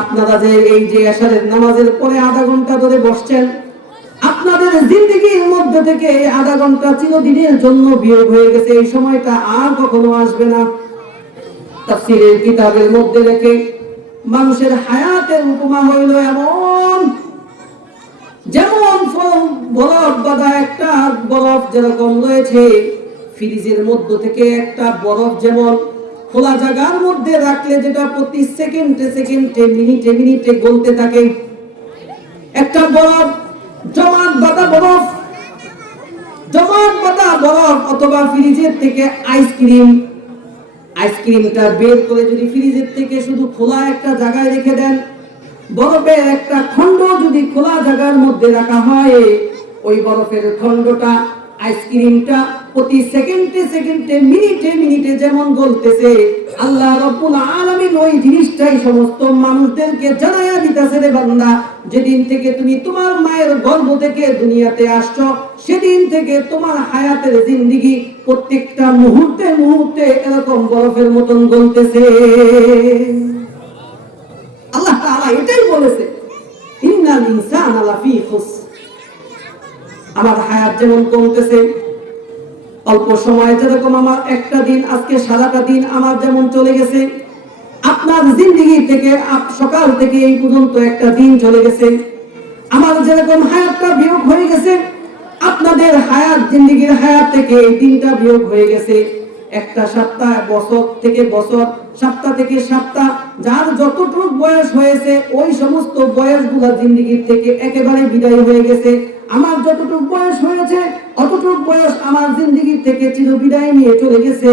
আপনারা যে এই যে এশারের নামাজের পরে আধা ঘন্টা ধরে বসছেন, আপনাদের জিন্দেগির মধ্যে থেকে আধা ঘন্টা চিরদিনের জন্য বিয়োগ হয়ে গেছে, এই সময়টা আর কখনো আসবে না। তাফসীরের কিতাবের মধ্যে রেখে মানুষের হায়াতের উপমা হইল এমন, যেমন বরফ বাঁধা একটা বরফ যেরকম রয়েছে, ফ্রিজের মধ্য থেকে একটা বরফ যেমন খোলা জায়গার মধ্যে রাখলে যেটা প্রতি সেকেন্ডে সেকেন্ডে মিনিটে মিনিটে গলতে থাকে, একটা বরফ জমাট বাঁধা বরফ, জমাট বাঁধা বরফ অথবা ফ্রিজের থেকে আইসক্রিমটা বের করে যদি ফ্রিজের থেকে শুধু খোলা একটা জায়গায় রেখে দেন, বরফের একটা খণ্ড যদি খোলা জায়গার মধ্যে রাখা হয়, ওই বরফের খণ্ডটা আইসক্রিমটা প্রতি সেকেন্ডে সেকেন্ডে মিনিটে মিনিটে যেমন গলতেছে, আল্লাহ রাব্বুল আলামিন ওই জিনিসটাই সমস্ত মানুষদেরকে জানাইয়া দিতেছে, রে বান্দা, যেদিন থেকে তুমি তোমার মায়ের গর্ভ থেকে দুনিয়াতে আসছো, সেদিন থেকে তোমার হায়াতের জিন্দেগি প্রত্যেকটা মুহূর্তে মুহূর্তে এরকম বরফের মতন গলতেছে। আল্লাহ তাআলা এটাই বলেছে, ইন্নাল ইনসানা লাফি খুসর। আমার হায়াত যেমন কমতেছে, অল্প সময়ে যেরকম আমার একটা দিন, আজকে সারাটা দিন আমার যেমন চলে গেছে, আপনার জিন্দেগি থেকে সকাল থেকে এই পর্যন্ত একটা দিন চলে গেছে, আমার যেরকম হায়াতটা বিয়োগ হয়ে গেছে, আপনাদের হায়াত জিন্দেগির হায়াত থেকে এই দিনটা বিয়োগ হয়ে গেছে। একটা সপ্তাহ, বছর থেকে বছর, সপ্তাহ থেকে সপ্তাহ, যার যতটুকু বয়স হয়েছে ওই সমস্ত বয়সগুলো জিন্দেগির থেকে একেবারে বিদায় হয়ে গেছে। আমার যতটুকু বয়স হয়েছে অতটুকু বয়স আমার জিন্দেগি থেকে চির বিদায় নিয়ে চলে গেছে।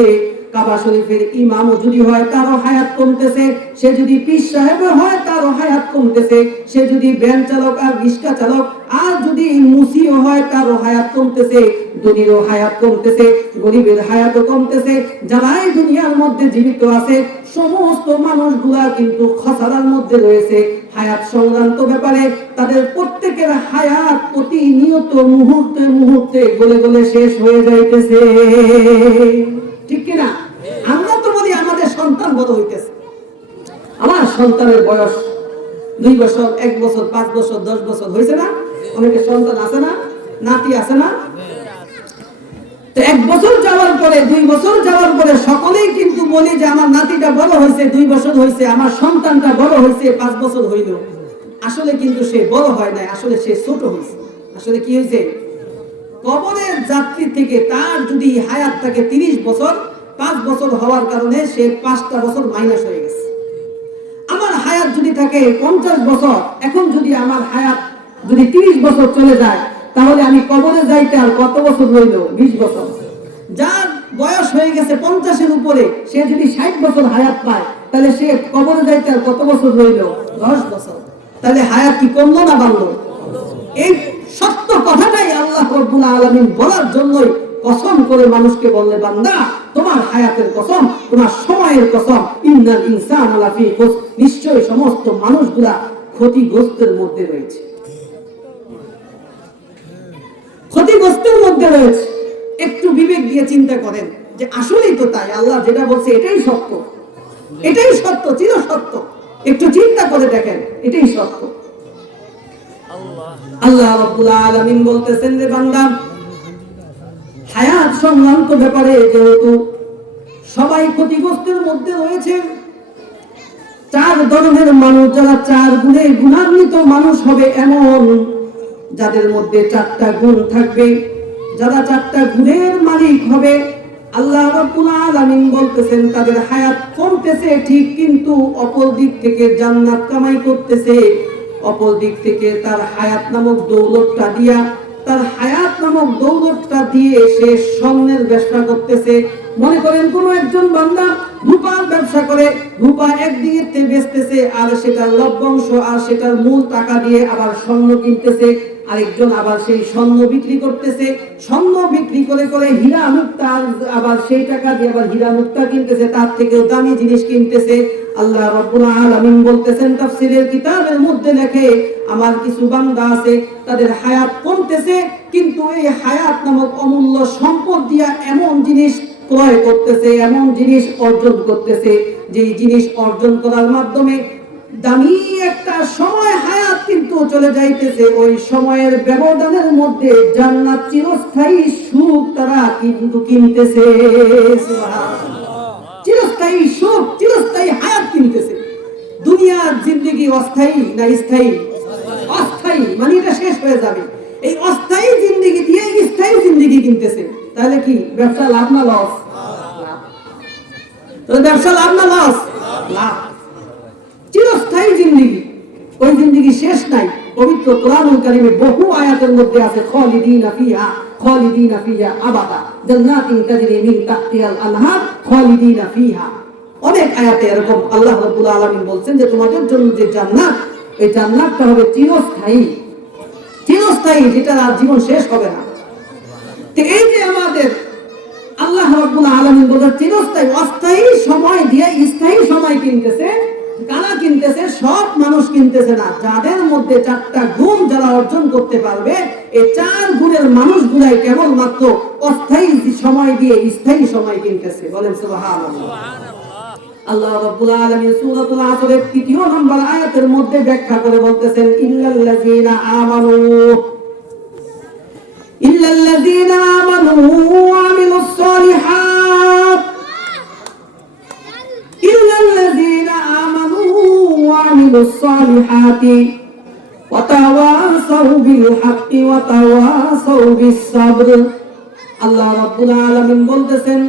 কাবা শরীফের ইমামও যদি হয় তারও হায়াত কমতেছে, সে যদি পীর সাহেব হয় তারও হায়াত কমতেছে, সে যদি ভ্যান চালক আর রিক্সা চালক আর যদি মুসিও হয় তারও হায়াত কমতেছে, ধনীরও হায়াত কমতেছে, গরিবের হায়াতও কমতেছে। যারাই দুনিয়ার মধ্যে জীবিত আছে সমস্ত মানুষগুলা কিন্তু খসারার মধ্যে রয়েছে। হায়াত সংক্রান্ত ব্যাপারে তাদের প্রত্যেকের হায়াত প্রতিনিয়ত মুহূর্তে মুহূর্তে গলে গলে শেষ হয়ে যাইতেছে, ঠিক কিনা? আমরা তো বলি আমাদের সন্তান বড় হইতেছে, আমার সন্তানের বয়স 2 বছর, 1 বছর, 5 বছর, 10 বছর হয়েছে না? অনেকের সন্তান আছে না, নাতি আছে না? তো 1 বছর যাওয়ার পরে, 2 বছর যাওয়ার পরে সকলেই কিন্তু বলি যে আমার নাতিটা বড় হয়েছে, 2 বছর হয়েছে, আমার সন্তানটা বড় হয়েছে, 5 বছর হইল। আসলে কিন্তু সে বড় হয় নাই, আসলে সে ছোট হয়েছে। আসলে কি হয়েছে? কবরের যাত্রী থেকে তার যদি হায়াত থাকে 30 বছর, 5 বছর হওয়ার কারণে সে 5টা বছর মাইনাস হয়ে গেছে। আমার হায়াত যদি থাকে 50 বছর, এখন যদি আমার হায়াত যদি 30 বছর চলে যায়, তাহলে আমি কবরে যাইতে আর কত বছর রইল? 20 বছর। যার বয়স হয়ে গেছে 50-এর উপরে, সে যদি 60 বছর হায়াত পায়, তাহলে সে কবরে যাইতে আর কত বছর রইল? 10 বছর। তাহলে হায়াত কি কমলো না বাড়লো? এই সত্য কথাটাই আল্লাহ রাব্বুল আলামিন বলার জন্যই কসম করে মানুষকে বললে, বান্দা তোমার হায়াতের কসম, তোমার সময়ের কসম, ইন্নাল ইনসানা লাফি খুসর, নিশ্চয়ই সমস্ত মানুষগুলা ক্ষতিগ্রস্তের মধ্যে রয়েছে, ক্ষতিগ্রস্তের মধ্যে রয়েছে। একটু বিবেক দিয়ে চিন্তা করেন যে আসলেই তো তাই, আল্লাহ যেটা বলছে এটাই সত্য, এটাই সত্য, চির সত্য। একটু চিন্তা করে দেখেন, এটাই সত্য। আল্লাহ রাব্বুল আলামিন বলতেছেন যে বান্দা, হায়াত সংক্রান্ত ব্যাপারে যেহেতু সবাই ক্ষতিগ্রস্তের মধ্যে রয়েছে, 4 ধরনের মানুষ, যারা 4 গুণে গুণান্বিত মানুষ হবে এমন, যাদের মধ্যে 4টা গুণ থাকবে, যারা 4টা গুণের মালিক হবে, আল্লাহ রাব্বুল আলামিন বলতেছেন তাদের হায়াত কমতেছে ঠিক, কিন্তু অপর দিক থেকে জান্নাত কামাই করতেছে। অপর দিক থেকে তার হায়াত নামক দৌলতটা দিয়া, তার হায়াত নামক দৌলতটা দিয়ে সে স্বর্ণের ব্যবসা করতেছে। মনে করেন কোন একজন বান্দা রূপার ব্যবসা করে, রূপা একদিকে বেচতেছে, আর সেটার লভ্যাংশ আর সেটার মূল টাকা দিয়ে আবার স্বর্ণ কিনতেছে। আরেকজন আবার সেই স্বর্ণ বিক্রি করতেছে, স্বর্ণ বিক্রি করে করে হীরা মুক্তা, আবার সেই টাকা দিয়ে আবার হীরা মুক্তা কিনতেছে, তার থেকেও দামি জিনিস কিনতেছে। আল্লাহ রাব্বুল আলামিন বলতেছেন তাফসীরের কিতাবের মধ্যে লেখে, আমার কিছু বান্দা আছে তাদের হায়াত কমতেছে, কিন্তু এই হায়াত নামক অমূল্য সম্পদ দিয়া এমন জিনিস ক্রয় করতেছে, এমন জিনিস অর্জন করতেছে, যে জিনিস অর্জন করার মাধ্যমে দামি একটা সময় হায়াত কিন্তু চলে যাইতেছে। ওই সময়ের ব্যবধানের মধ্যে জান্নাত চিরস্থায়ী সুখ তারা কিন্তু কিনতেছে। চিরস্থায়ী সুখ, চিরস্থায়ী হায়াত কিনতেছে। দুনিয়ার জিন্দেগি অস্থায়ী না স্থায়ী? অস্থায়ী, মানে এটা শেষ হয়ে যাবে। এই অস্থায়ী জিন্দেগি দিয়ে স্থায়ী জিন্দেগি কিনতেছে। তাহলে কি ব্যবসা লাভ না লস? লাভ। তো ব্যবসা লাভ না লস? লাভ। চিরস্থায়ী জিন্দেগি, ওই জিন্দেগি শেষ নাই। পবিত্র কোরআনুল কারীমে বহু আয়াতের মধ্যে আছে খালিদিনা ফিহা, খালিদিনা ফিহা আবাদা, জান্নাতিন তাজরি মিন তাহতিহাল আনহার খালিদিনা ফিহা। অনেক আয়াতে এরকম আল্লাহ রাব্বুল আলামিন বলছেন যে তোমাদের জন্য যে জান্নাত, এই জান্নাতটা হবে চিরস্থায়ী, চিরস্থায়ী, যেটা আর জীবন শেষ হবে না। তো এই যে আমাদের আল্লাহ রাব্বুল আলামিন বলেন চিরস্থায়ী, অস্থায়ী সময় দিয়ে স্থায়ী সময় কিনতেছে। কারা কিনতেছে? সব মানুষ কিনতেছে না। যাদের মধ্যে 4টা গুণ যারা অর্জন করতে পারবে, এই 4 গুণের মানুষগুলাই কেবলমাত্র অস্থায়ী সময় দিয়ে স্থায়ী সময় কিনতেছে। বলেন সুবহানাল্লাহ। আল্লাহ রাব্বুল আলামিন সূরাতুল আসরের 3 নম্বর আয়াতের মধ্যে ব্যাখ্যা করে বলতেছেন, ইল্লাল্লাযীনা আমানু, ইল্লাল্লাযীনা আমানু ওয়া আমিলুস সালিহাত, ইল্লাল্লাযীনা আমানু ওয়া আমিলুস সালিহাতি ওয়া তাওয়াসাউ বিল হাক্কি ওয়া তাওয়াসাউ বিস সাবর। আল্লাহ রাব্বুল আলামিন বলতেছেন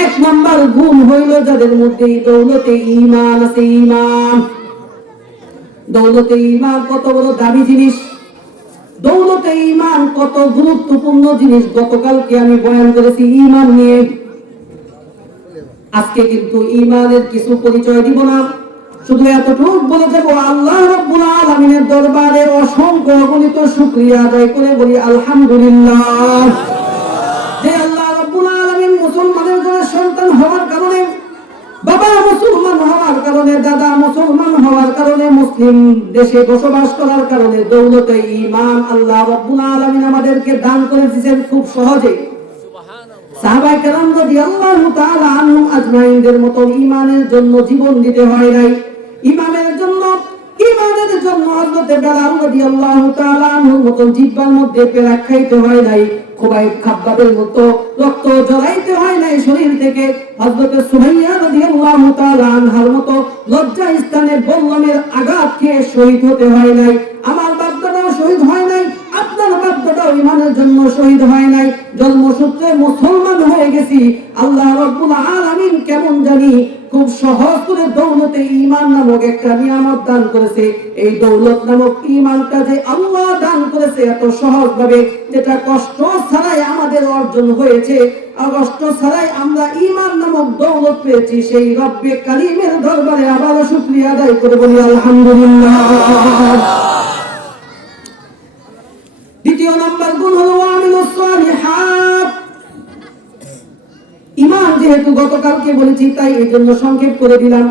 1 নাম্বার গুণ হইল যাদের মধ্যে দৌলতে ঈমান আছে। ঈমান, দৌলতে ঈমান কত বড় দামি জিনিস, দৌলতে ঈমান কত গুরুত্বপূর্ণ জিনিস। গতকালকে আমি বয়ান করেছি ঈমান নিয়ে। আজকে কিন্তু ঈমানের কিছু পরিচয় দিব না, শুধু এতটুকু বলে যাব, আল্লাহ রাব্বুল আলামিনের দরবারে অসংখ্য অগণিত শুকরিয়া আদায় করে বলি আলহামদুলিল্লাহ, যে আল্লাহ রাব্বুল আলামিন মুসলমানের ঘরে সন্তান হওয়ার কারণে, বাবা মুসলমান হওয়ার কারণে, দাদা মুসলমান হওয়ার কারণে, মুসলিম দেশে বসবাস করার কারণে দৌলতে ঈমান আল্লাহ রাব্বুল আলামিন আমাদেরকে দান করে দিয়েছেন খুব সহজে। সাহাবায়ে কেরাম রাদিয়াল্লাহু তাআলা আনহুম আজমাইনদের মতো ঈমানের জন্য জীবন দিতে হয় নাই। ঈমানের জন্য ঈমানের জন্য হযরত বেলাল রাদিয়াল্লাহু তাআলা আনহুর মতো জিহ্বার মধ্যে পেরাক খাইতে হয় নাই, খুবাইব খাব্বাবের মতো রক্ত ঝরাইতে হয় নাই শরীর থেকে, হযরত সুমাইয়া রাদিয়াল্লাহু তাআলা আনহার মতো লজ্জা স্থানে বল্লমের আঘাত খেয়ে শহীদ হতে হয় নাই। আমার বাপ-দাদাও শহীদ হয় নাই, আপনার বাপ-দাদাও ঈমানের জন্য শহীদ হয় নাই। জন্মসূত্রে মুসলমান হয়ে গেছি। আল্লাহ রাব্বুল আলামিন কেমন জানি খুব সহজ করে দৌলতে ঈমান নামক একটা নিয়ামত দান করেছে। এই দৌলত নামক ঈমানটা যে আল্লাহ দান করেছে এত সহজ ভাবে, যেটা কষ্ট ছাড়াই আমাদের অর্জন হয়েছে, কষ্ট ছাড়াই আমরা ঈমান নামক দৌলত পেয়েছি। সেই রব্বে কারীমের দরবারে আবারও শুকরিয়া আদায় করে বলি আলহামদুলিল্লাহ। দ্বিতীয় নাম্বার গুণ হলো আমিলুস সালিহাত। ঈমান যেহেতু গতকালকে বলেছি তাই এই জন্য সংক্ষেপ করে দিলাম।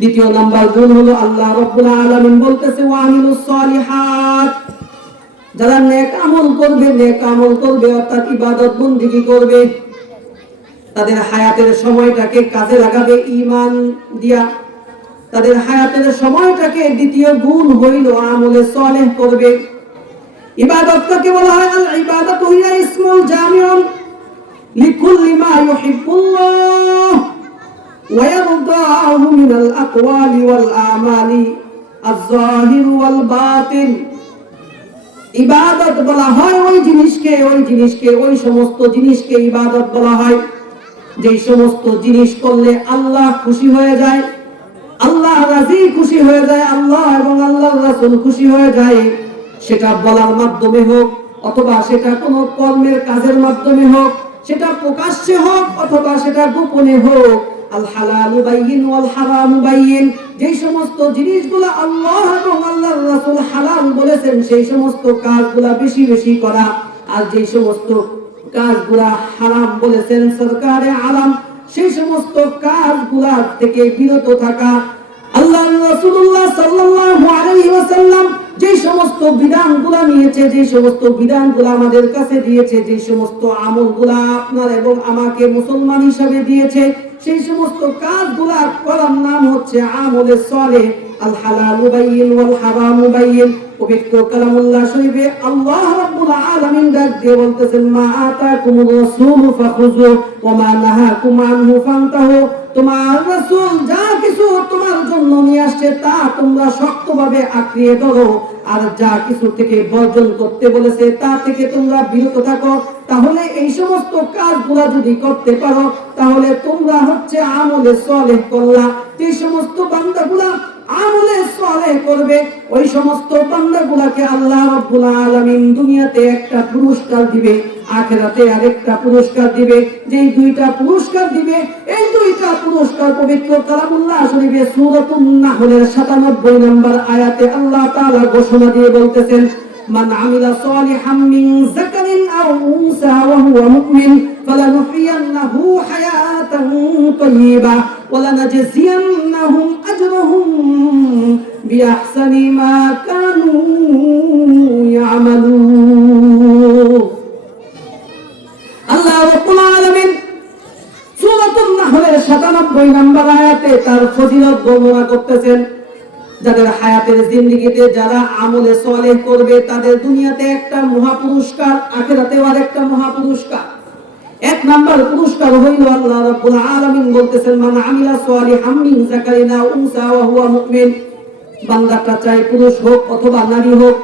দ্বিতীয় নাম্বার গুণ হলো আল্লাহ রাব্বুল আলামিন বলতেছে ওয়া আমিলুস সালিহাত, যারা নেক আমল করবে অর্থাৎ ইবাদত বন্দেগী করবে, তাদের হায়াতের সময়টাকে কাজে লাগাবে ঈমান দিয়া, তাদের হায়াতের সময়টাকে দ্বিতীয় গুণ হইল আমলে সালেহ করবে। ইবাদতকে বলা হয় আল ইবাদাতু হিয়া ইসমুল জামিউন লিকুল্লি মা ইউহিব্বুল্লাহ ওয়া ইয়ারদাহু মিনাল আকওয়ালি ওয়াল আমালি আয-যাহির ওয়াল বাতিন। ইবাদত বলা হয় ওই জিনিসকে ওই সমস্ত জিনিসকে ইবাদত বলা হয় যেই সমস্ত জিনিস করলে আল্লাহ খুশি হয়ে যায়, আল্লাহ রাজি খুশি হয়ে যায়, আল্লাহ এবং আল্লাহর রাসূল খুশি হয়ে যায়। সেটা বলার মাধ্যমে হোক অথবা সেটা কোনো কর্মের কাজের মাধ্যমে হোক, সেটা প্রকাশ্যে হোক অথবা সেটা গোপনে হোক। আল হালালু বাইয়িন ওয়াল হারামু বাইয়িন, যেই সমস্ত জিনিসগুলো আল্লাহ এবং আল্লাহর রাসূল হালাল বলেছেন সেই সমস্ত কাজগুলো বেশি বেশি করা, আর যেই সমস্ত কাজগুলো হারাম বলেছেন সরকারে আলাম সেই সমস্ত কাজগুলো থেকে বিরত থাকা। আল্লাহ রাসূলুল্লাহ সাল্লাল্লাহু আলাইহি ওয়াসাল্লাম যে সমস্ত বিধানগুলো নিয়েছে, যে সমস্ত বিধানগুলো আমাদের কাছে দিয়েছে, যে সমস্ত আমলগুলো আপনার এবং আমাকে মুসলমান হিসেবে দিয়েছে, সেই সমস্ত কাজগুলো করার নাম হচ্ছে আমলে সালেহ। আল হালালু বাইয়িন ওয়াল হারামু বাইয়িন। পবিত্র কালামুল্লাহ শরীফে আল্লাহ রাব্বুল আলামিন ডাক দিয়ে বলতেছেন মা আতাকুমুর রাসূলু ফাখুযু ওয়া মা নাহাকুম আনহু ফান্তাহু। তোমার রাসূল যা কিছু তোমার জন্য নিয়ে আসছে তা তোমরা শক্তভাবে আঁকড়িয়ে ধরো, আর যা কিছু থেকে বর্জন করতে বলেছে তা থেকে তোমরা বিরত থাকো। তাহলে এই সমস্ত কাজগুলো যদি করতে পারো তাহলে তোমরা হচ্ছে আমলে সালেহ করলা। যে সমস্ত বান্দাগুলা আমলে সালেহ করবে ওই সমস্ত বান্দাগুলাকে আল্লাহ রাব্বুল আলামিন দুনিয়াতে একটা পুরস্কার দিবে, আখিরাতে আরেকটা পুরস্কার দিবে। যেই দুইটা পুরস্কার দিবে এই দুইটা পুরস্কার পবিত্র কালামুল্লাহ শরীফে সূরাতুন নাহলের 97 নম্বর আয়াতে আল্লাহ তাআলা ঘোষণা দিয়ে বলতেছেন মান আমিলা সালিহাম মিন যাকারিন আও উনসা ওয়া হুয়া মুমিন ফালানুহইয়ান্নাহু হায়াতান তাইয়্যিবা ওয়া লানাজজিয়ান্নাহুম আজরাহুম বিআহসানি মা কানু ইয়ামালুন। আল্লাহ রাব্বুল আলামিন সূরাতুন নাহলের 97 নম্বর আয়াতে তার ফজিলত বর্ণনা করতেছেন। যাদের হায়াতের জিন্দেগিতে যারা আমলে সালেহ করবে তাদের দুনিয়াতে একটা মহা পুরস্কার, আখিরাতেও আরেকটা মহা পুরস্কার। এক নাম্বার পুরস্কার হইল আল্লাহ রাব্বুল আলামিন বলতেছেন মান আমিলা সালিহাম মিন যাকারিন আও উনসা ওয়া হুয়া মুমিন। বান্দাটা চাই পুরুষ হোক অথবা নারী হোক,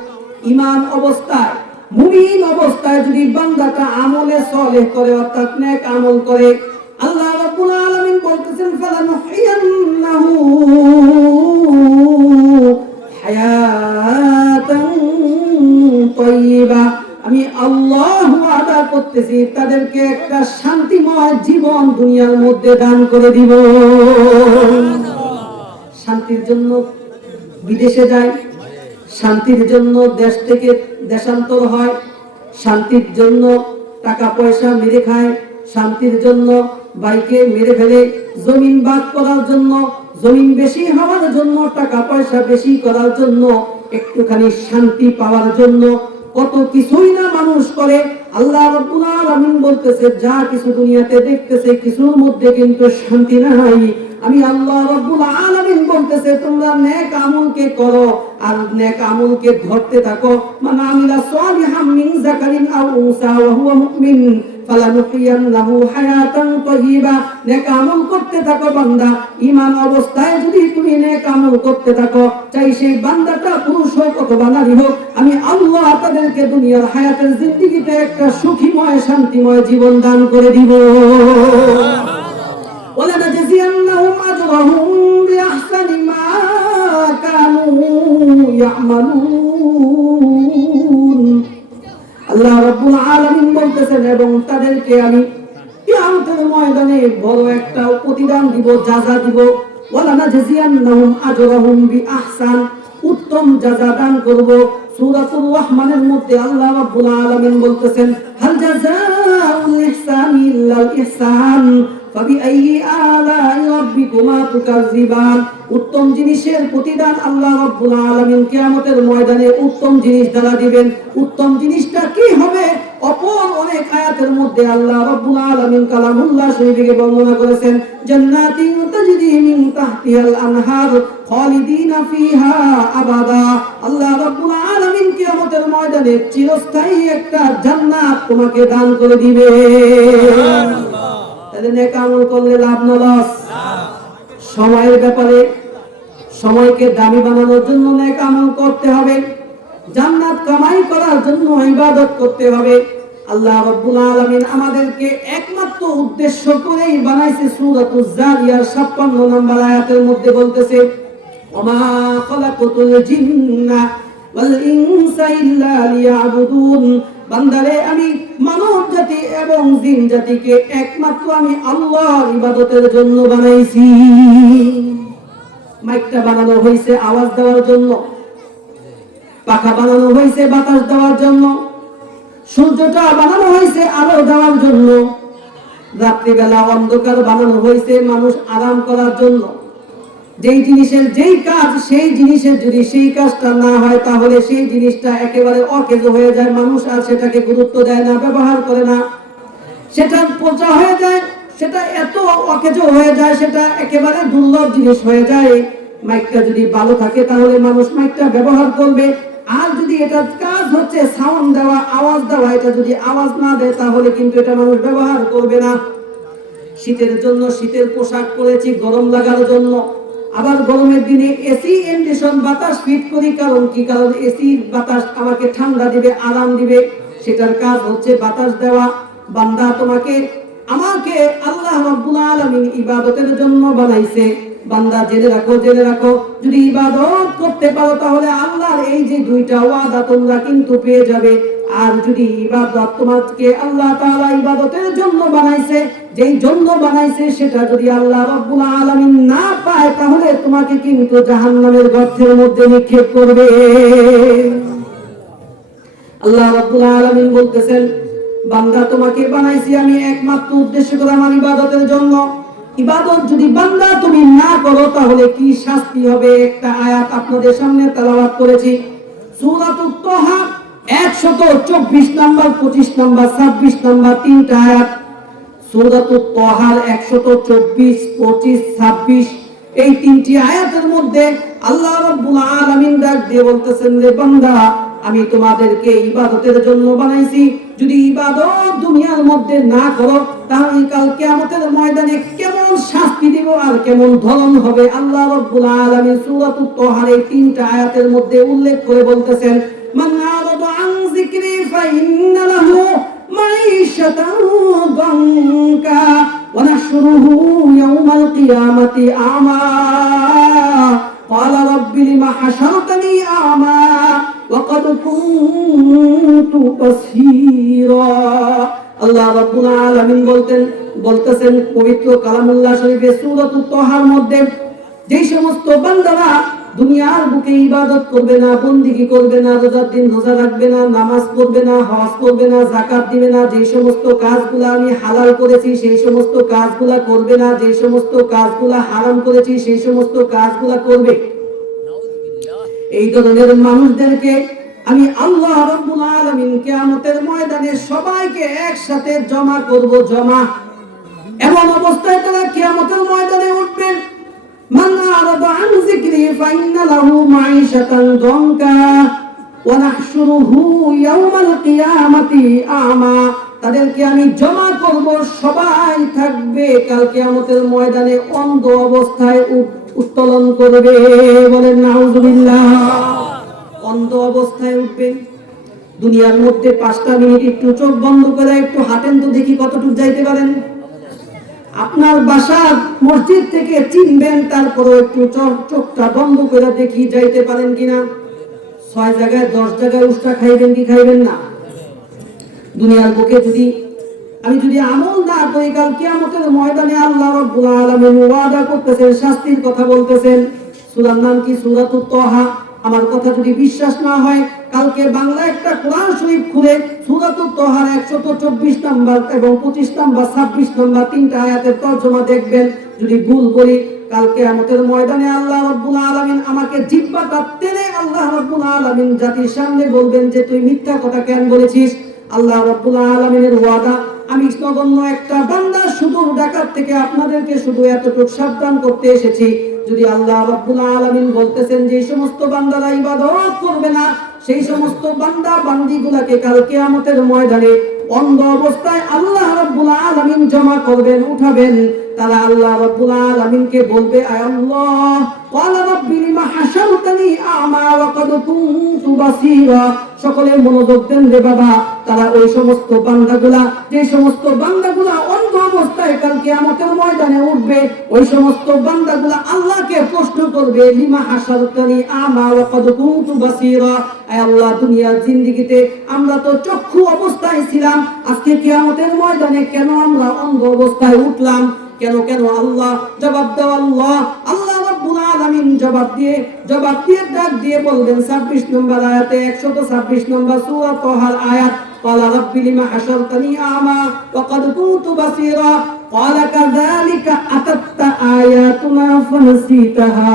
ঈমান অবস্থায় মুমিন অবস্থায় যদি বান্দাটা আমলে সালেহ করে অর্থাৎ নেক আমল করে, আল্লাহ রাব্বুল আলামিন বলতেছেন ফালানুহইয়ান্নাহু হায়াতান তাইয়্যিবা। আমি আল্লাহ ওয়াদা করতেছি তাদেরকে একটা শান্তিময় জীবন দুনিয়ার মধ্যে দান করে দিব। শান্তির জন্য বিদেশে যায়, শান্তির জন্য দেশ থেকে দেশান্তর হয়, শান্তির জন্য টাকা পয়সা মেরে খায়, শান্তির জন্য বাইকে মেরে ফেলে, জমিন বাদ করার জন্য, জমিন বেশি হওয়ার জন্য, টাকা পয়সা বেশি করার জন্য, একটুখানি শান্তি পাওয়ার জন্য কত কিছুই না মানুষ করে। আল্লাহ রাব্বুল আলামিন বলতেছে যা কিছু দুনিয়াতে দেখতেছে কিছুর মধ্যে কিন্তু শান্তি নাই। আমি আল্লাহ রাব্বুল আলামিন বলতেছে তোমরা নেক আমলকে করো আর নেক আমলকে ধরতে থাকো। মান আমিলা সালিহাম মিন যাকারিন আও উনসা ওয়া হুয়া মুমিন ফালানুহিয়ান্নাহু হায়াতান তাইয়্যিবা। নেক আমল করতে থাকো বান্দা, ঈমান অবস্থায় যদি তুমি নেক আমল করতে থাকো, চাই সেই বান্দাটা পুরুষ হোক অথবা নারী হোক, আমি আল্লাহ তাদেরকে দুনিয়ার হায়াতের জিন্দেগিতে একটা সুখীময় শান্তিময় জীবন দান করে দিব। ولنجزينهم أجرهم بأحسن ما كانوا يعملون। আল্লাহ রাব্বুল আলামিন বলতেছেন এবং তাদেরকে আমি কিয়ামতের ময়দানে বড় একটা প্রতিদান দিব, যাজা দিব। ওয়ালানাজজিয়ান্নাহুম আজরাহুম বিআহসান, উত্তম যাজা দান করব। সূরাতুর রহমানের মধ্যে আল্লাহ রাব্বুল আলামিন বলতেছেন হাল জাযাউল ইহসানি ইল্লাল ইহসান ফাবিআইয়ি আলাই রাব্বিকুমা তুকাযযিবান। উত্তম জিনিসের প্রতিদান আল্লাহ রাব্বুল আলামিন কিয়ামতের ময়দানে উত্তম জিনিস দ্বারা দিবেন। উত্তম জিনিসটা কি হবে? অপর অনেক আয়াতের মধ্যে আল্লাহ রাব্বুল আলামিন কালামুল্লাহ শরীফে বর্ণনা করেছেন জান্নাতিন তাজরি মিন তাহতিহাল আনহার খালিদিনা ফিহা আবাদা। আল্লাহ রাব্বুল আলামিন কিয়ামতের ময়দানে চিরস্থায়ী একটা জান্নাত তোমাকে দান করে দিবে। তাহলে নেক আমল করলে লাভ না লস? সময়ের ব্যাপারে সময়কে দামি বানানোর জন্য নেক আমল করতে হবে, জান্নাত কামাই করার জন্য ইবাদত করতে হবে। আল্লাহ রাব্বুল আলামিন আমাদেরকে একমাত্র উদ্দেশ্য করেই বানাইছে। সূরাতুজ জারিয়ার 56 নম্বর আয়াতের মধ্যে বলতেছে ওমা খালাকাতুল জিন্না ওয়াল ইনসা ইল্লা লিয়াবুদুন। বান্দারে আমি মানব জাতি এবং জিন জাতিকে একমাত্র আমি আল্লাহর ইবাদতের জন্য বানাইছি। মাইকটা বানানো হয়েছে আওয়াজ দেওয়ার জন্য, পাখা বানানো হয়েছে বাতাস দেওয়ার জন্য, সূর্যটা বানানো হয়েছে আলো দেওয়ার জন্য, রাত্রিবেলা অন্ধকার বানানো হয়েছে মানুষ আরাম করার জন্য। যেই জিনিসের যেই কাজ সেই জিনিসের যদি সেই কাজটা না হয় তাহলে সেই জিনিসটা একেবারে অকেজো হয়ে যায়, মানুষ আর সেটাকে গুরুত্ব দেয় না, ব্যবহার করে না। সেটা পচা হয়ে যায়, সেটা এত অকেজো হয়ে যায়, সেটা একেবারে দুর্লভ জিনিস হয়ে যায়। মাইকটা যদি ভালো থাকে তাহলে মানুষ মাইকটা ব্যবহার করবে। আর যদি এটা কাজ হচ্ছে সাউন্ড দেওয়া, আওয়াজ দেওয়া, এটা যদি আওয়াজ না দেয় তাহলে কিন্তু এটা মানুষ ব্যবহার করবে না। শীতের জন্য শীতের পোশাক পরেছি গরম লাগার জন্য, আবার গরমের দিনে এসি ইন্ডেশন বাতাস ফিট করি। কারণ কি? কারণ এসি বাতাস আমাকে ঠান্ডা দিবে, আরাম দিবে, সেটার কাজ হচ্ছে বাতাস দেওয়া। বান্দা তোমাকে আমাকে আল্লাহ রাব্বুল আলামিন ইবাদতের জন্য বানাইছে। বান্দা জেনে রাখো, জেনে রাখো, যদি ইবাদত করতে পারো তাহলে আল্লাহর এই যে দুইটা ওয়াদা তোমরা কিন্তু পেয়ে যাবে। আর যদি ইবাদত তোমাকে আল্লাহ তাআলা ইবাদতের জন্য বানাইছে, যেই জন্য বানাইছে সেটা যদি আল্লাহ রাব্বুল আলামিন না পায় তাহলে তোমাকে কিন্তু জাহান্নামের গর্তের মধ্যে নিক্ষেপ করবে। আল্লাহ রাব্বুল আলামিন বলতেছেন বান্দা তোমাকে বানাইছি আমি একমাত্র উদ্দেশ্য করে আমার ইবাদতের জন্য। ইবাদত যদি বান্দা তুমি না করো তাহলে কি শাস্তি হবে? একটা আয়াত আপনাদের সামনে তেলাওয়াত করেছি, সূরাতুত তাহা 124 নম্বর, 25 নম্বর, 26 নম্বর, তিনটা আয়াত। সূরাতুত তাহার 124, 25, 26 এই তিনটি আয়াতের মধ্যে আল্লাহ রাব্বুল আলামিন ডাক দিয়ে বলতেছেন রে বান্দা আমি তোমাদেরকে ইবাদতের জন্য বানাইছি। যদি ইবাদত দুনিয়ার মধ্যে না করো তাহলে কাল কিয়ামতের ময়দানে কেমন শাস্তি দিব আর কেমন ধরন হবে আল্লাহ রাব্বুল আলামিন সূরাতুত তাহার এই তিনটা আয়াতের মধ্যে উল্লেখ করে বলতেছেন মান আরাদা আন যিকরি ফাইন্না লাহু মাঈশাতান দানকা ওয়া নাহশুরুহু ইয়াওমাল কিয়ামাতি আমা قال رب لما حشرتني أعمى وقد كنت بصيرا। আল্লাহ রাব্বুল আলামিন বলতেছেন পবিত্র কালামুল্লাহ শরীফে সূরাতুত তাহার মধ্যে যেই সমস্ত বান্দারা দুনিয়ার বুকে ইবাদত করবে না, বন্দেগী করবে না, রোজার দিন রোজা রাখবে না, নামাজ পড়বে না, হজ করবে না, যাকাত দিবে না, যে সমস্ত কাজগুলো আমি হালাল করেছি সেই সমস্ত কাজগুলো করবে না, যে সমস্ত কাজগুলো হারাম করেছি সেই সমস্ত কাজগুলো করবে, এই ধরনের মানুষদেরকে আমি আল্লাহ রাব্বুল আলামিন কিয়ামতের ময়দানে সবাইকে একসাথে জমা করব। জমা এমন অবস্থায় তারা কিয়ামতের ময়দানে উঠবেন মান আরাদা আন যিকরি ফাইন্না লাহু মাঈশাতান দনকা ওয়া নাহশুরুহু ইয়াওমাল কিয়ামাতি আমা। তাদেরকে আমি জমা করব, সবাই থাকবে কাল কিয়ামতের ময়দানে অন্ধ অবস্থায় উত্তোলন করবে। বলেন নাউজুবিল্লাহ। অন্ধ অবস্থায় উঠবে। দুনিয়ার মধ্যে 5টা মিনিট একটু চোখ বন্ধ করে একটু হাঁটেন তো দেখি কতটুকু যাইতে পারেন। আপনার বাসা মসজিদ থেকে চিনবেন, তারপরে একটু চোখটা বন্ধ করে দেখি যাইতে পারেন কিনা। 6 জায়গায় 10 জায়গায় উষ্টা খাইবেন কি খাইবেন না? দুনিয়ার বুকে আমি যদি আমল না করি, কাল কিয়ামতের ময়দানে আল্লাহ রাব্বুল আলামিন ওয়াদা করতেছেন, শাস্তির কথা বলতেছেন। সূরার নাম কি? সূরাতুত তাহা। আমার কথা যদি বিশ্বাস না হয়, কালকে বাংলা একটা কোরআন শরীফ খুলে সূরাতুত তাহার 124 নাম্বার এবং 25 নাম্বার 26 নাম্বার 3টা আয়াতের তরজমা দেখবেন। যদি ভুল বলি, কাল কিয়ামতের ময়দানে আল্লাহ রাব্বুল আলামিন আমাকে জিহ্বাটা টেনে আল্লাহ রাব্বুল আলামিন জাতির সামনে বলবেন যে তুই মিথ্যা কথা কেন বলেছিস। আল্লাহ রাব্বুল আলামিনের ওয়াদা, আমি নগণ্য একটা বান্দা সুদূর ঢাকা থেকে আপনাদেরকে শুধু এতটুকু সাবধান করতে এসেছি। যদি আল্লাহ রাব্বুল আলামিন বলতেছেন যে সমস্ত বান্দারা ইবাদত করবে না, সেই সমস্ত বান্দা বান্দীগুলোকে কাল কিয়ামতের ময়দানে অন্ধ অবস্থায় আল্লাহ রাব্বুল আলামিন জমা করবেন, উঠাবেন। তারা আল্লাহ রাব্বুল আলামিনকে বলবে, আয় আল্লাহ, ক্বালা রাব্বি লিমা হাশারতানি আমা ওয়া ক্বাদ কুনতু বাসীরা। সকলে মনোযোগ দেন রে বাবা। তারা ওই সমস্ত বান্দাগুলা, যে সমস্ত বান্দাগুলা অন্ধ অবস্থায় কাল কিয়ামতের ময়দানে উঠবে, ওই সমস্ত বান্দাগুলা আল্লাহকে প্রশ্ন করবে, লিমা হাশারতানি আমা ওয়া ক্বাদ কুনতু বাসীরা। আয় আল্লাহ, দুনিয়ার জিন্দেগিতে আমরা তো চক্ষু অবস্থায় ছিলাম, আজকে কিয়ামতের ময়দানে কেন আমরা অন্ধ অবস্থায় উঠলাম? কেন কেন? আল্লাহ জবাব দাও। আল্লাহ রাব্বুল আলামিন জবাব দিয়ে ডাক দিয়ে বলবেন 26 নম্বর আয়াতে, 126 নম্বর সূরা তাহার আয়াত, ক্বালা রাব্বি লিমা হাশারতানি আমা ওয়া ক্বাদ কুনতু বাসীরা ক্বালা কাযালিকা আতাতকা আয়াতুনা ফানসিতাহা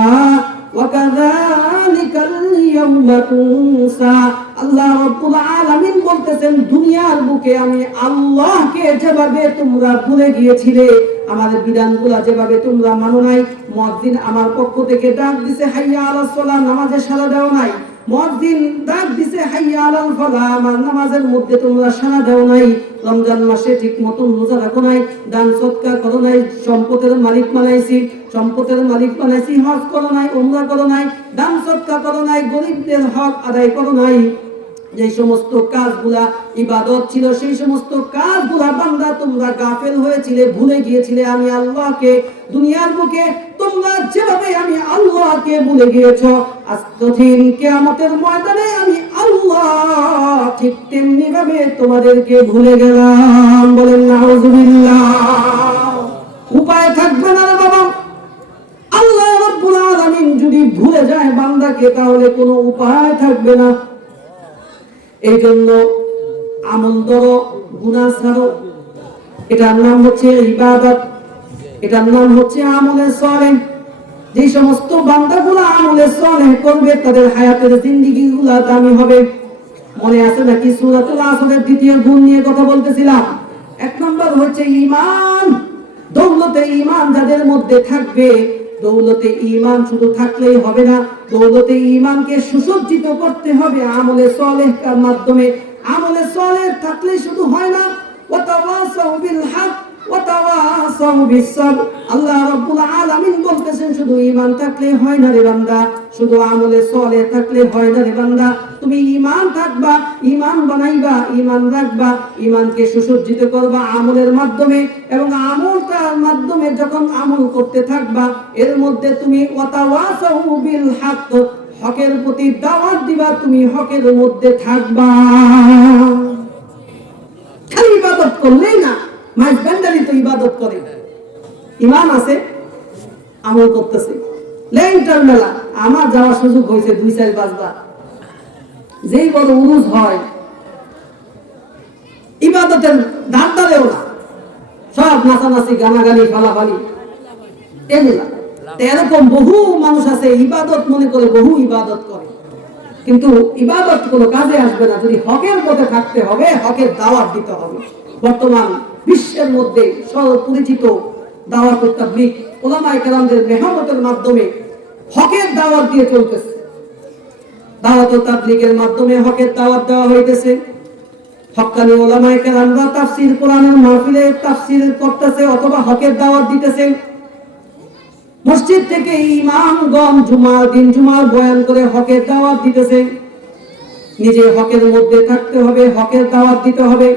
ওয়া কাযালিকাল ইয়াওমা তুনসা। আল্লাহ রাব্বুল আলামিন বলতেছেন, দুনিয়ার বুকে আমি আল্লাহকে যেভাবে তোমরা ভুলে গিয়েছিলে, আমাদের বিধানগুলো যেভাবে তোমরা মানো নাই, মুয়াজ্জিন আমার পক্ষ থেকে ডাক দিছে হাইয়া আলাস সালাহ, নামাজে সাড়া দাও নাই। মুয়াজ্জিন ডাক দিছে হাইয়া আলাল ফালাহ, আমার নামাজের মধ্যে তোমরা সাড়া দাও নাই। রমজান মাসে ঠিক মতন রোজা রাখো নাই, দান সদকা করো নাই, সম্পদের মালিক বানাইছি, হজ করো নাই, উমরা করো নাই, দান সদকা করো নাই, গরিবদের হক আদায় করো নাই। যে সমস্ত কাজগুলা ইবাদত ছিল, সেই সমস্ত কাজগুলা বান্দা তোমরা গাফেল হয়েছিলে, ভুলে গিয়েছিলে আমি আল্লাহকে। দুনিয়ার বুকে তোমরা যেভাবে আমি আল্লাহকে ভুলে গিয়েছো, আজ কঠিন কিয়ামতের ময়দানে আমি আল্লাহ ঠিক তেমনি ভাবে তোমাদেরকে ভুলে গেলাম। বলেন নাউজুবিল্লাহ। উপায় থাকবে না রে বাবা। আল্লাহ রাব্বুল আলামিন যদি ভুলে যায় বান্দাকে, তাহলে কোনো উপায় থাকবে না। এই জন্য আমল ধরো, গুনাহ ছাড়ো। এটার নাম হচ্ছে ইবাদত, এটার নাম হচ্ছে আমলে সালেহ। যে সমস্ত বান্দাগুলো আমলে সালেহ করবে, তাদের হায়াতের জিন্দেগিগুলো দামি হবে। মনে আছে নাকি সূরাতুল আসরের 2য় গুণ নিয়ে কথা বলতেছিলাম? 1 নম্বর হচ্ছে ঈমান। দৌলতে ঈমান যাদের মধ্যে থাকবে, দৌলতে ঈমান শুধু থাকলেই হবে না, দৌলতে ঈমানকে সুসজ্জিত করতে হবে আমলে সালেহের মাধ্যমে। আমলে সালেহ থাকলে শুধু হয় না, ওয়া তাওয়াসাউ বিল হক ওয়া তাওয়াসাউ বিস সাবর। আল্লাহ রাব্বুল আলামিন বলতেছেন, শুধু ঈমান থাকলে হয় না রে বান্দা, শুধু আমলে সালেহ থাকলে হয় না রে বান্দা। তুমি ঈমান থাকবা, ঈমান বানাইবা, ঈমান রাখবা, ঈমানকে সুসজ্জিত করবা আমলের মাধ্যমে, এবং আমলটার মাধ্যমে যখন আমল করতে থাকবা, এর মধ্যে তুমি ওয়া তাওয়াসাউ বিল হক, হকের প্রতি দাওয়াত দিবা, তুমি হকের মধ্যে থাকবা। খালি ইবাদত করলেই না, মাইজ বান্দারি তো ইবাদত করে, ঈমান আছে, আমল করতেছে। লেন্টার মেলা আমার যাওয়ার সুযোগ হয়েছে 2-4-5 বার। যেই বড় উরুজ হয়, ইবাদতের ধারদারেও না, সব নাচানাচি, গানাগানি, ফালাফালি, এগুলা। এরকম বহু মানুষ আছে ইবাদত মনে করে, বহু ইবাদত করে, কিন্তু ইবাদত কোনো কাজে আসবে না যদি হকের পথে থাকতে হবে, হকের দাওয়াত দিতে হবে। বর্তমান বিশ্বের মধ্যে সর্বপরিচিত দাওয়াতুত তাবলীগ উলামায়ে কেরামদের মেহনতের মাধ্যমে হকের দাওয়াত দিয়ে চলতেছে। দাওয়াতুত তাবলীগের মাধ্যমে হকের দাওয়াত দেওয়া হইতেছে। হক্কানি উলামায়ে কেরামরা তাফসীর কোরআনের মাহফিলে তাফসীর করতেছে অথবা হকের দাওয়াত দিতেছে। মসজিদ থেকে ইমামগণ জুমার দিন জুমার বয়ান করে হকের দাওয়াত দিতেছে। নিজে হকের মধ্যে থাকতে হবে, হকের দাওয়াত দিতে হবে।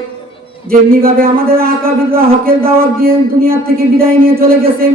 যেমনি ভাবে আমাদের আকাবিররা হকের দাওয়াত দিয়ে দুনিয়া থেকে বিদায় নিয়ে চলে গেছে।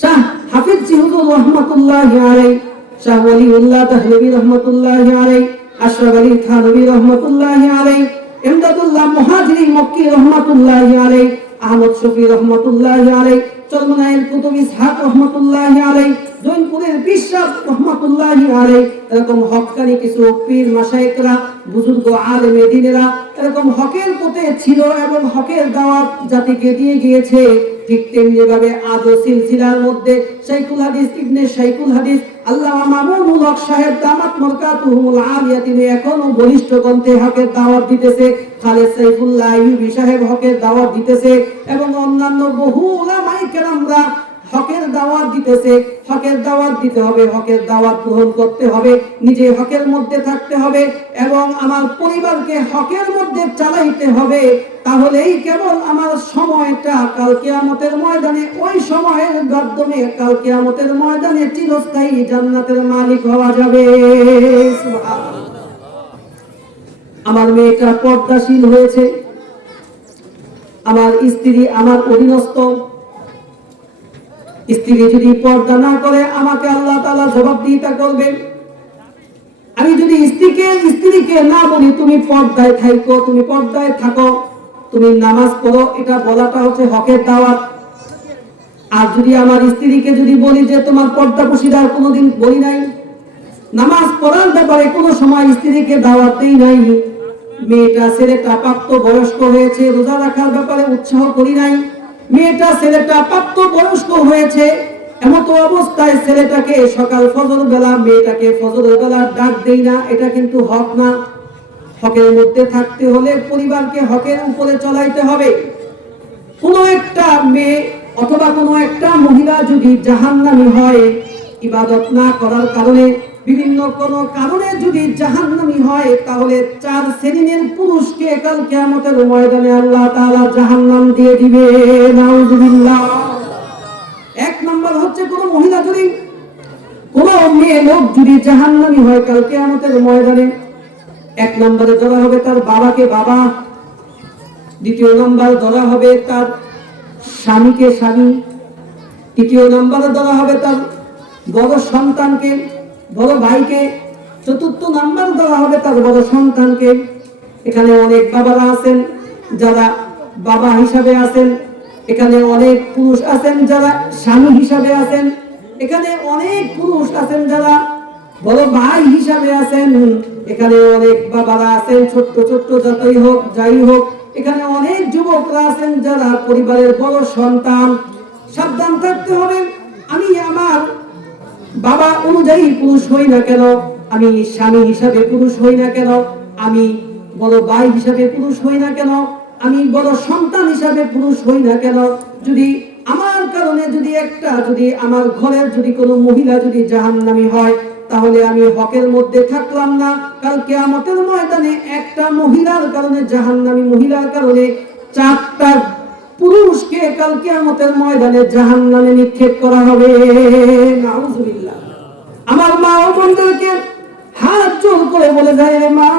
শাহ হাফিজ হুজুর রহমাতুল্লাহি আলাইহি, শাহ ওলিউল্লাহ দেহলভী রহমাতুল্লাহি আলাইহি, আশরাফ আলী থানভী রহমাতুল্লাহি আলাইহি, ইমদাদুল্লাহ মুহাজিরি মক্কি রহমাতুল্লাহি আলাইহি, আহমদ শফি রহমাতুল্লাহি আলাইহি, চরমনাইয়ের কুতুব ইসহাক রহমাতুল্লাহি আলাইহি, জৈনপুরের বিশ্বাস রহমাতুল্লাহি আলাইহি, এরকম হক্কানি কিছু পীর মাশায়েখরা, বুজুর্গ আলেমে দ্বীনেরা এরকম হকের পথে ছিল এবং হকের দাওয়াত জাতিকে দিয়ে গিয়েছে। ঠিক তেমনি ভাবে আজও সিলসিলার মধ্যে শাইখুল হাদিস ইবনে শাইখুল হাদিস আল্লামা মামুনুল হক সাহেব দামাত মারকাতুহুল আলিয়া তিনি এখনো বলিষ্ঠ কণ্ঠে হকের দাওয়াত দিতেছে। খালেদ সাইফুল্লাহ আইয়ুবী সাহেব হকের দাওয়াত দিতেছে এবং অন্যান্য বহু উলামায়ে কেরামরা হকের দাওয়াত দিতেছে। হকের দাওয়াত দিতে হবে, হকের দাওয়াত গ্রহণ করতে হবে, নিজে হকের মধ্যে থাকতে হবে এবং আমার পরিবারকে হকের মধ্যে চালাইতে হবে। তাহলেই কেবল আমার সময়টা কাল কিয়ামতের ময়দানে ওই সময়ের মাধ্যমে কাল কিয়ামতের ময়দানে চিরস্থায়ী জান্নাতের মালিক হওয়া যাবে। সুবহানাল্লাহ। আমার মেয়েটা পর্দাশীল হয়েছে, আমার স্ত্রী আমার অধীনস্থ। স্ত্রী যদি পর্দা না করে আমাকে আল্লাহ তাআলা জবাবদিহিতা করবে। আমি যদি স্ত্রীকে না বলি তুমি পর্দায় থাকো, তুমি পর্দায় থাকো, তুমি নামাজ পড়ো, এটা বলাটা হচ্ছে হকের দাওয়াত। আর যদি আমার স্ত্রীকে যদি বলি যে তোমার পর্দা পুশিদার কোনোদিন বলি নাই, নামাজ পড়ার ব্যাপারে কোনো সময় স্ত্রীকে দাওয়াত দেই নাই, মেয়েটা ছেলেটা প্রাপ্ত বয়স্ক হয়েছে রোজা রাখার ব্যাপারে উৎসাহ করি নাই, মেয়েটা ছেলেটা প্রাপ্ত বয়স্ক হয়েছে এমতো অবস্থায় ছেলেটাকে সকাল ফজর বেলা মেয়েটাকে ফজরের বেলা ডাক দেই না, এটা কিন্তু হক না। হকের মধ্যে থাকতে হলে পরিবারকে হকের উপরে চলাইতে হবে। কোনো একটা মেয়ে অথবা কোনো একটা মহিলা যদি জাহান্নামী হয় ইবাদত না করার কারণে, বিভিন্ন কোনো কারণে যদি জাহান্নামী হয়, তাহলে 4 শ্রেণীর পুরুষকে কাল কিয়ামতের ময়দানে আল্লাহ তাআলা জাহান্নাম দিয়ে দিবে। নাউযুবিল্লাহ। 1 নাম্বার হচ্ছে কোন মহিলা যদি, কোন মেয়ে লোক যদি জাহান্নামী হয় কাল কিয়ামতের ময়দানে, 1 নম্বরে ধরা হবে তার বাবাকে বাবা, 2 নম্বর ধরা হবে তার স্বামীকে স্বামী, 3 নম্বরে ধরা হবে তার বড় সন্তানকে, বড় ভাইকে, 4 নম্বর ধরা হবে তার বড় সন্তানকে। এখানে অনেক বাবারা আছেন যারা বাবা হিসাবে আছেন, এখানে অনেক পুরুষ আছেন যারা স্বামী হিসাবে আছেন, এখানে অনেক পুরুষ আছেন যারা বড় ভাই হিসাবে আছেন, এখানে অনেক বাবারা আছেন ছোট্ট ছোট্ট যতই হোক যাই হোক, এখানে অনেক যুবকরা আছেন যারা পরিবারের বড় সন্তান। সাবধান থাকতে হবে। আমি আমার বাবা অনুযায়ী পুরুষ হই না কেন, আমি স্বামী হিসাবে পুরুষ হই না কেন, আমি বড় ভাই হিসাবে পুরুষ হই না কেন, আমি বড় সন্তান হিসাবে পুরুষ হই না কেন, যদি আমার কারণে যদি আমার ঘরের যদি কোনো মহিলা যদি জাহান্নামী হয়, তাহলে আমি হকের মধ্যে থাকলাম না। কাল কিয়ামতের ময়দানে একটা মহিলার কারণে, জাহান্নামী মহিলার কারণে 4টা পুরুষকে কাল কিয়ামতের ময়দানে জাহান্নামে নিক্ষেপ করা হবে। নাউযুবিল্লাহ। আমার মা ও বোনদেরকে হাত জোড় করে বলে যায়, মা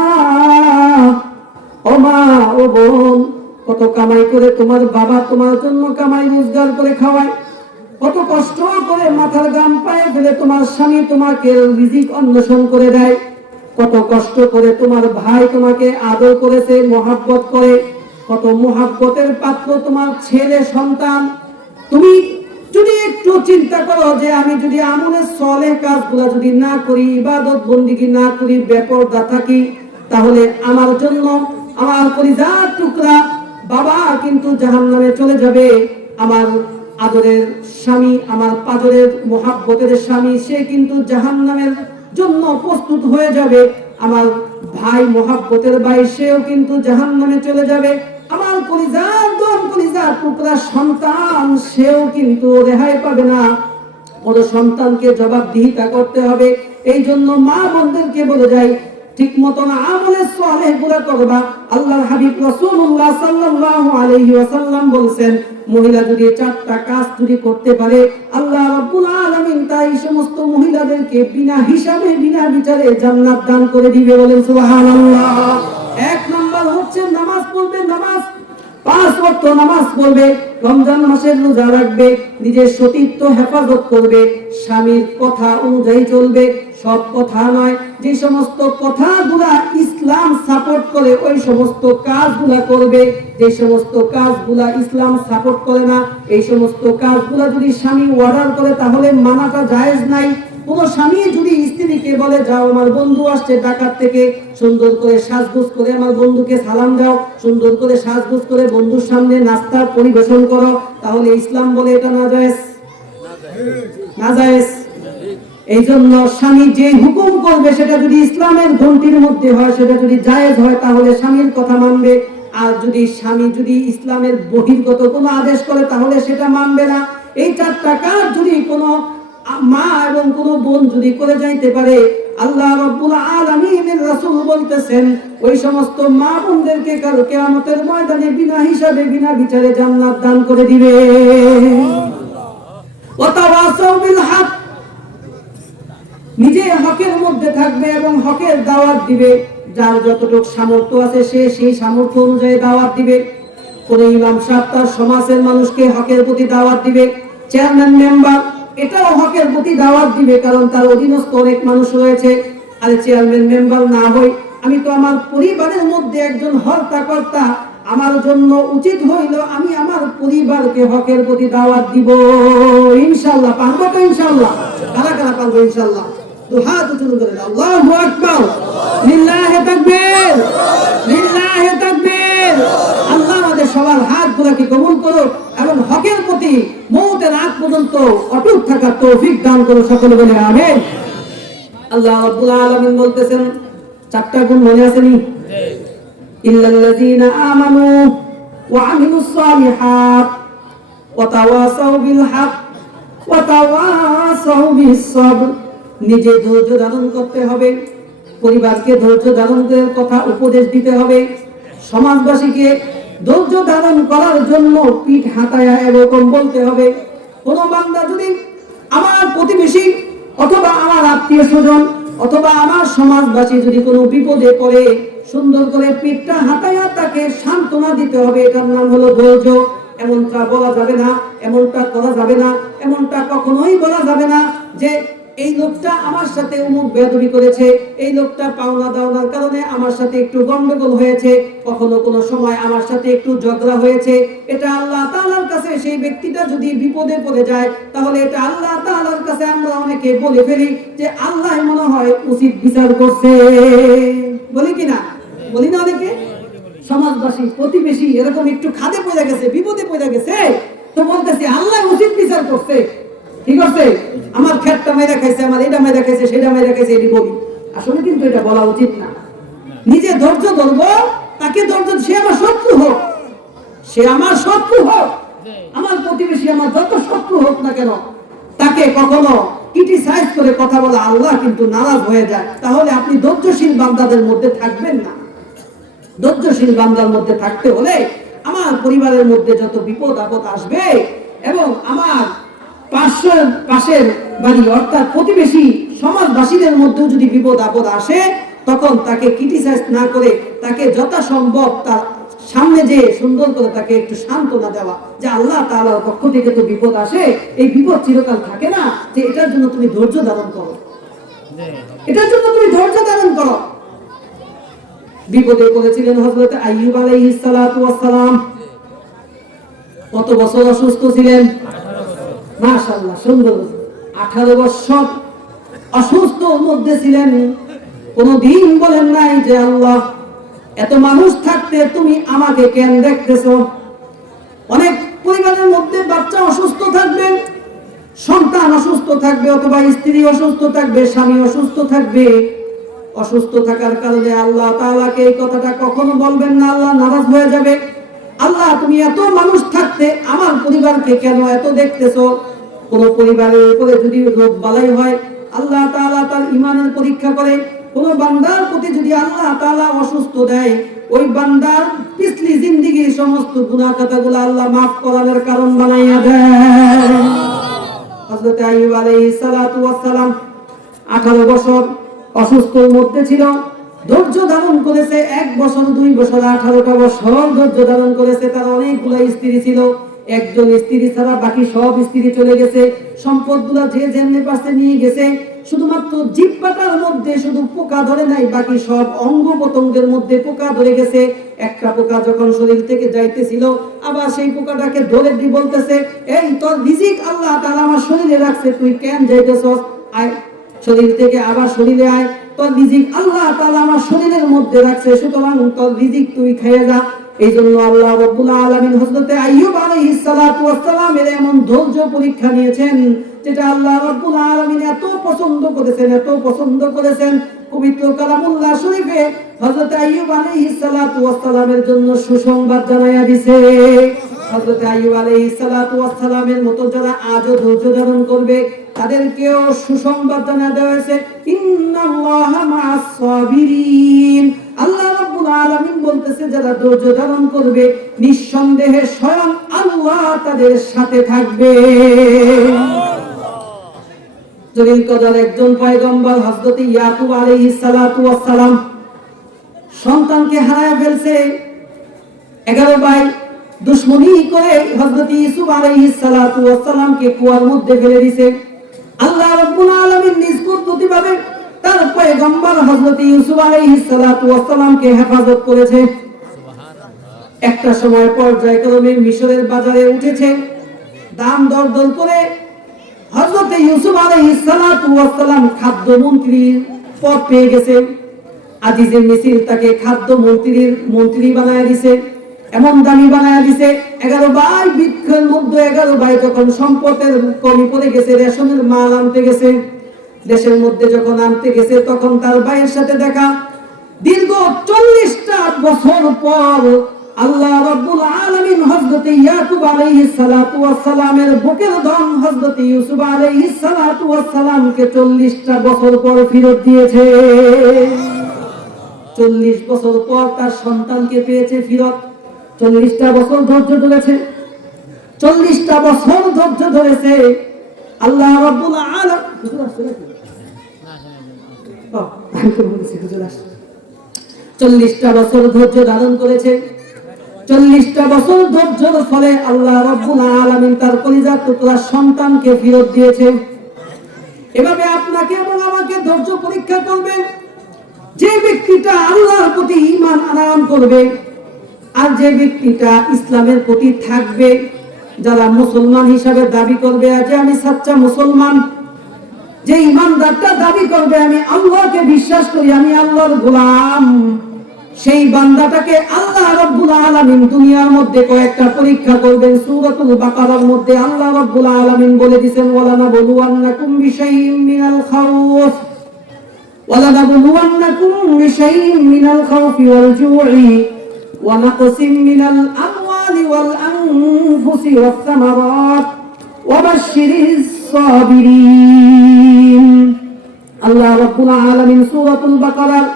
ও মা ও বোন, কত কামাই করে তোমার বাবা তোমার জন্য কামাই রোজগার করে খাওয়ায়, কত কষ্ট করে মাথার গাম পায়ে ফেলে তোমার স্বামী তোমাকে রিজিক অন্বেষণ করে দেয়, কত কষ্ট করে তোমার ভাই তোমাকে আদর করেছে, মহাব্বত করে, কত মহাব্বতের পাত্র তোমার ছেলে সন্তান। তুমি যদি একটু চিন্তা করো যে আমি যদি আমলে সলেহ কাজগুলো যদি না করি, ইবাদত বন্দেগী না করি, বেপরদা থাকি, তাহলে আমার জন্য আমার কলিজার টুকরা বাবা কিন্তু জাহান্নামে চলে যাবে। আমার আদরের স্বামী, আমার পাজরের মহাব্বতের স্বামী, সে কিন্তু জাহান্নামের জন্য প্রস্তুত হয়ে যাবে। আমার ভাই মহাব্বতের ভাই, সেও কিন্তু জাহান্নামে চলে যাবে। আমার কলিজার দম কলিজার টুকরা সন্তান, সেও কিন্তু রেহাই পাবে না। ওর সন্তানকে জবাবদিহিতা করতে হবে। এই জন্য মা বোনদেরকে বলে যাই, ঠিক মতন আমলে সালেহ গুলো করবা। আল্লাহর হাবিব রাসূলুল্লাহ সাল্লাল্লাহু আলাইহি ওয়াসাল্লাম বলেন, মহিলা যদি 4টা কাজ যদি করতে পারে, আল্লাহ রাব্বুল আলামিন তাই সমস্ত মহিলাদেরকে বিনা হিসাবে বিনা বিচারে জান্নাত দান করে দিবে। বলেন সুবহানাল্লাহ। 1 নাম্বার হচ্ছে নামাজ পড়বে, নামাজ 5 ওয়াক্ত নামাজ পড়বে, রমজান মাসের রোজা রাখবে, নিজের সতীত্ব হেফাজত করবে, স্বামীর কথা অনুযায়ী চলবে। সব কথা নয়, যে সমস্ত কথাগুলা ইসলাম সাপোর্ট করে ওই সমস্ত কাজগুলা করবে। যে সমস্ত কাজগুলা ইসলাম সাপোর্ট করে না, এই সমস্ত কাজগুলা যদি স্বামী অর্ডার করে তাহলে মানাটা জায়েজ নাই। কোন স্বামী যদি স্ত্রীকে বলে, যাও আমার বন্ধু আসছে ঢাকা থেকে, সুন্দর করে সাজগোজ করে আমার বন্ধুকে সালাম দাও, সুন্দর করে সাজগোজ করে বন্ধুর সামনে নাস্তা পরিবেশন করো, তাহলে ইসলাম বলে এটা নাজায়েজ, নাজায়েজ। এই জন্য স্বামী যে হুকুম করবে সেটা যদি ইসলামের ঘণ্টির মধ্যে হয়, সেটা যদি জায়েজ হয়, তাহলে স্বামীর কথা মানবে। আর যদি স্বামী যদি ইসলামের বহির্গত কোনো আদেশ করে তাহলে সেটা মানবে না। এই 4টা কাজ যদি কোনো মা এবং কোন বোন যদি করে যাইতে পারে, আল্লাহ রাব্বুল আলামিনের রাসূল বলতেছেন, ওই সমস্ত মা বোনদেরকে কাল কিয়ামতের ময়দানে বিনা হিসাবে বিনা বিচারে জান্নাত দান করে দিবে। ওয়া তাওয়াসাউ বিল হক, নিজে হকের মধ্যে থাকবে এবং হকের দাওয়াত দিবে। যার যতটুকু সামর্থ্য আছে সে সেই সামর্থ্য অনুযায়ী দাওয়াত দিবে। কোন ইমাম সাহেব তার সমাজের মানুষকে হকের প্রতি দাওয়াত দিবে, চেয়ারম্যান মেম্বার এটাও হকের প্রতি দাওয়াত দিবে, কারণ তার অধীনস্থ অনেক মানুষ রয়েছে। আর চেয়ারম্যান মেম্বার না হই, আমি তো আমার পরিবারের মধ্যে একজন হর্তাকর্তা, আমার জন্য উচিত হইল আমি আমার পরিবারকে হকের প্রতি দাওয়াত দিব। ইনশাআল্লাহ পারবো তো? ইনশাআল্লাহ। কারা কারা পারবো ইনশাআল্লাহ? দুহাত উঁচু করে আল্লাহু আকবার, লিল্লাহি তাকবীর, লিল্লাহি তাকবীর। আল্লাহ আমাদের সবার হাতগুলোকে কবুল করো এবং হকের প্রতি মওতের আগ পর্যন্ত অটুট থাকার তৌফিক দান করো। সকলে বলে আমিন। আল্লাহ রাব্বুল আলামিন বলতেছেন, 4টা গুণ মনে আছে নি? ইল্লাল্লাযীনা আমানু ওয়া আমিলুস সালিহাত ওয়া তাওয়াসাউ বিল হক ওয়া তাওয়াসাউ বিস সাবর। নিজে ধৈর্য ধারণ করতে হবে, পরিবারকে ধৈর্য ধারণের কথা উপদেশ দিতে হবে, সমাজবাসীকে ধৈর্য ধারণ করার জন্য পিঠ হাতায়া এরকম বলতে হবে। কোন বান্দা যদি আমার প্রতিবেশী অথবা আমার আত্মীয় স্বজন অথবা আমার সমাজবাসী যদি কোনো বিপদে পড়ে, সুন্দর করে পিঠটা হাতায়া তাকে সান্ত্বনা দিতে হবে। এটার নাম হলো ধৈর্য। এমনটা বলা যাবে না, এমনটা করা যাবে না, এমনটা কখনোই বলা যাবে না যে এই লোকটা আমার সাথে অমুক বেয়াদবি করেছে, এই লোকটা পাওনা দাওনার কারণে আমার সাথে একটু গন্ডগোল হয়েছে, কখনো কোনো সময় আমার সাথে একটু ঝগড়া হয়েছে। এটা আল্লাহ তাআলার কাছে সেই ব্যক্তিটা যদি বিপদে পড়ে যায়, তাহলে এটা আল্লাহ তাআলার কাছে আমরা অনেকে বলে ফেলি যে আল্লাহ মনে হয় উচিত বিচার করছে। বলি কিনা? বলি না অনেকে? সমাজবাসী প্রতিবেশী এরকম একটু খাদে পড়ে গেছে, বিপদে পড়ে গেছে, তো বলতেছে আল্লাহ উচিত বিচার করছে। ঠিক আছে, আমার খেতটা মেরে খাইছে, আমার এটা মেরে খাইছে, সেটা মেরে খাইছে, এটি বলি। আসলে কিন্তু এটা বলা উচিত না। নিজে ধৈর্য ধরবো, তাকে ধৈর্য, সে আমার শত্রু হোক, সে আমার শত্রু হোক, আমার প্রতিবেশী আমার যত শত্রু হোক না কেন, তাকে কখনো ক্রিটিসাইজ করে কথা বলা আল্লাহ কিন্তু নারাজ হয়ে যায়। তাহলে আপনি ধৈর্যশীল বান্দাদের মধ্যে থাকবেন না। ধৈর্যশীল বান্দার মধ্যে থাকতে হলে আমার পরিবারের মধ্যে যত বিপদ আপদ আসবে এবং আমার পাশের বাড়ি অর্থাৎ প্রতিবেশী সমাজবাসীদের মধ্যে যদি বিপদ আপদ আসে, তখন তাকে ক্রিটিসাইজ না করে তাকে যথাসম্ভব তার সামনে যে সুন্দর করে তাকে একটু সান্ত্বনা দেওয়া, যে আল্লাহ তাআলার পক্ষ থেকে তো বিপদ আসে, এই বিপদ চিরকাল থাকে না, যে এটার জন্য তুমি ধৈর্য ধারণ করো, এটার জন্য তুমি ধৈর্য ধারণ করো। বিপদে পড়েছিলেন হযরত আইয়ুব আলাইহিস সালাতু ওয়াস সালাম। কত বছর অসুস্থ ছিলেন? মাশাআল্লাহ, সুন্দর। 18 বছর অসুস্থ মধ্যে ছিলেন। কোনদিন বলেন নাই যে আল্লাহ এত মানুষ থাকতে তুমি আমাকে কেন দেখতেছো? অনেক পরিবারের মধ্যে বাচ্চা অসুস্থ থাকবে, সন্তান অসুস্থ থাকবে, অথবা স্ত্রী অসুস্থ থাকবে, স্বামী অসুস্থ থাকবে। অসুস্থ থাকার কারণে আল্লাহ তাআলাকে এই কথাটা কখনো বলবেন না, আল্লাহ নারাজ হয়ে যাবে। আল্লাহ তুমি এত মানুষ থাকতে আমার পরিবারকে কেন এত দেখতেছো? কোন পরিবারের উপরে যদি রোগ বালাই হয়, আল্লাহ তাআলা তার ঈমানের পরীক্ষা করে। কোন বান্দার প্রতি যদি আল্লাহ তাআলা অসুস্থ দেয়, ওই বান্দার পিছলি জিন্দেগীর সমস্ত গুনাহ খাতাগুলো আল্লাহ মাফ করার কারণ বানাইয়া দেয়। হযরত আইয়ুব আলাইহিস সালাতু ওয়াস সালাম 18 বছর অসুস্থর মধ্যে ছিল, ধৈর্য ধারণ করেছে। 1 বছর 2 বছর 18টা বছর ধৈর্য ধারণ করেছে। তার অনেকগুলো স্ত্রী ছিল, একজন স্ত্রী ছাড়া বাকি সব স্ত্রী চলে গেছে, সম্পদগুলো যে যেমনি পাশে নিয়ে গেছে। শুধুমাত্র জিহ্বাটার মধ্যে শুধু পোকা ধরে নাই, বাকি সব অঙ্গ প্রত্যঙ্গের মধ্যে পোকা ধরে গেছে। একটা পোকা যখন শরীর থেকে যাইতেছিল, আবার সেই পোকাটাকে ধরে দিয়ে বলতেছে, এই তোর রিজিক আল্লাহ তাআলা আমার শরীরে রাখছে, তুই কেন যাইতেছস? আয় শরীর থেকে আবার শরীরে আয়, তোর রিজিক আল্লাহ তাআলা আমার শরীরের মধ্যে রাখছে, সুতরাং তোর রিজিক তুই খেয়ে যা। এই জন্য আল্লাহ রাব্বুল আলামিন হযরত আইয়ুব আলাইহিস সালাতু ওয়াস সালামের এমন ধৈর্য পরীক্ষা নিয়েছেন, যেটা আল্লাহ রাব্বুল আলামিন এত পছন্দ করেছেন, এত পছন্দ করেছেন। পবিত্র কালামুল্লাহ শরীফে হযরত আইয়ুব আলাইহিস সালাতু ওয়াস সালামের জন্য সুসংবাদ জানাইয়া দিয়েছে। হযরত আইয়ুব আলাইহিস সালাতু ওয়াস সালামের মতো যারা আজও ধৈর্য ধারণ করবে, তাদেরকেও সুসংবাদ জানানো দেওয়া হয়েছে, ইন্নাল্লাহা মা'আস সাবিরিন। আল্লাহ রাব্বুল আলামিন বলতেছে, যারা ধৈর্য ধারণ করবে নিঃসন্দেহে স্বয়ং আল্লাহ তাদের সাথে থাকবে। জলিল কদর একজন পয়গম্বর হযরত ইয়াকুব আলাইহিস সালাতু ওয়াস সালাম সন্তানকে হারায় ফেলছে। 11 ভাই দুশমনি করে হযরত ইউসুফ আলাইহিস সালাতু ওয়াস সালামকে কুয়ার মধ্যে ফেলে দিয়েছে। আল্লাহ রাব্বুল আলামিন নিজ কুদরতিভাবে তার পয়গম্বর হযরত ইউসুফ আলাইহিস সালাতু ওয়াস সালামকে হেফাজত করেছে। একটা সময় পর্যায়ক্রমে মিশরের বাজারে উঠেছে, দাম দরদর করে হযরত ইউসুফ আলাইহিস সালাতু ওয়াস সালাম খাদ্য মন্ত্রীর পদ পেয়ে গেছে। আজিজে মিসির তাকে খাদ্য মন্ত্রী বানায় দিয়েছে, এমন দামি বানায় দিয়েছে। 11 ভাই বৃক্ষের মধ্যে 11 ভাই যখন সম্পদের কমি পড়ে গেছে, রেশনের মাল আনতে গেছে, দেশের মধ্যে যখন আনতে গেছে, তখন তার ভাইয়ের সাথে দেখা। দীর্ঘ 40টা বছর পর আল্লাহ রাব্বুল আলামিন হযরত ইয়াকুব আলাইহিস সালাতু ওয়াস সালামের বুকের ধন হযরত ইউসুফ আলাইহিস সালাতু ওয়াস সালামকে 40টা বছর পর ফেরত দিয়েছে। 40 বছর পর তার সন্তানকে পেয়েছে ফিরত। 40টা বছর ধৈর্য ধরেছে, 40টা বছর ধৈর্য ধরেছে। আল্লাহ রাব্বুল আলামিন 40টা বছর ধৈর্য ধারণ করেছে। 40টা বছর ধৈর্যের ফলে আল্লাহ রাব্বুল আলামিন তার কলিজার টুকরা সন্তানকে ফেরত দিয়েছে। এভাবে আপনাকে এবং আমাকে ধৈর্য পরীক্ষা করবে যে ব্যক্তিটা আল্লাহর প্রতি ঈমান আনয়ন করবে, আর যে ব্যক্তিটা ইসলামের প্রতি থাকবে। যারা মুসলমান হিসাবে দাবি করবে যে আমি সচ্চা মুসলমান, যে ঈমানদারটা দাবি করবে আমি আল্লাহকে বিশ্বাস করি, আমি আল্লাহর গোলাম, সেই বান্দাটাকে আল্লাহ রাব্বুল আলামিন দুনিয়ার মধ্যে কয়েকটা পরীক্ষা করবেন। সূরাতুল বাকারার মধ্যে আল্লাহ রাব্বুল আলামিন বলে দিয়েছেন, ওয়ালানাবলুওয়ান্নাকুম বিশাইইম মিনাল খাউফ ওয়ালানাবলুওয়ান্নাকুম বিশাইইম মিনাল খাউফি ওয়াল জু'i ওয়া নাকসিম মিনাল আমওয়ালি ওয়াল আনফুসি ওয়াস সামারাত ওয়া বাশশিরিস সাবিরিন। আল্লাহ রাব্বুল আলামিন সূরাতুল বাকারার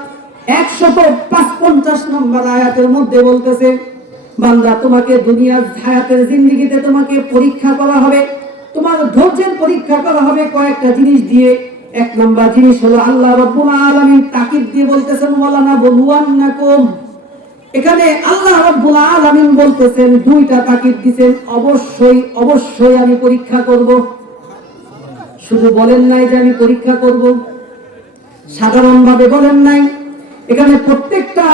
155 নম্বর আয়াতের মধ্যে বলতেছে, বান্দা তোমাকে দুনিয়ার হায়াতের জিন্দেগিতে তোমাকে পরীক্ষা করা হবে, তোমার ধৈর্যের পরীক্ষা করা হবে কয়েকটা জিনিস দিয়ে। 1 নম্বর জিনিস হলো আল্লাহ রাব্বুল আলামিন তাকিদ দিয়ে বলতেছেন, ওয়ালানাবলুওয়ান্নাকুম। এখানে আল্লাহ রাব্বুল আলামিন বলতেছেন, দুইটা তাকিদ দিবেন, অবশ্যই অবশ্যই আমি পরীক্ষা করব। শুধু বলেন নাই যে আমি পরীক্ষা করব, সাধারণভাবে বলেন নাই। এখানে প্রত্যেকটা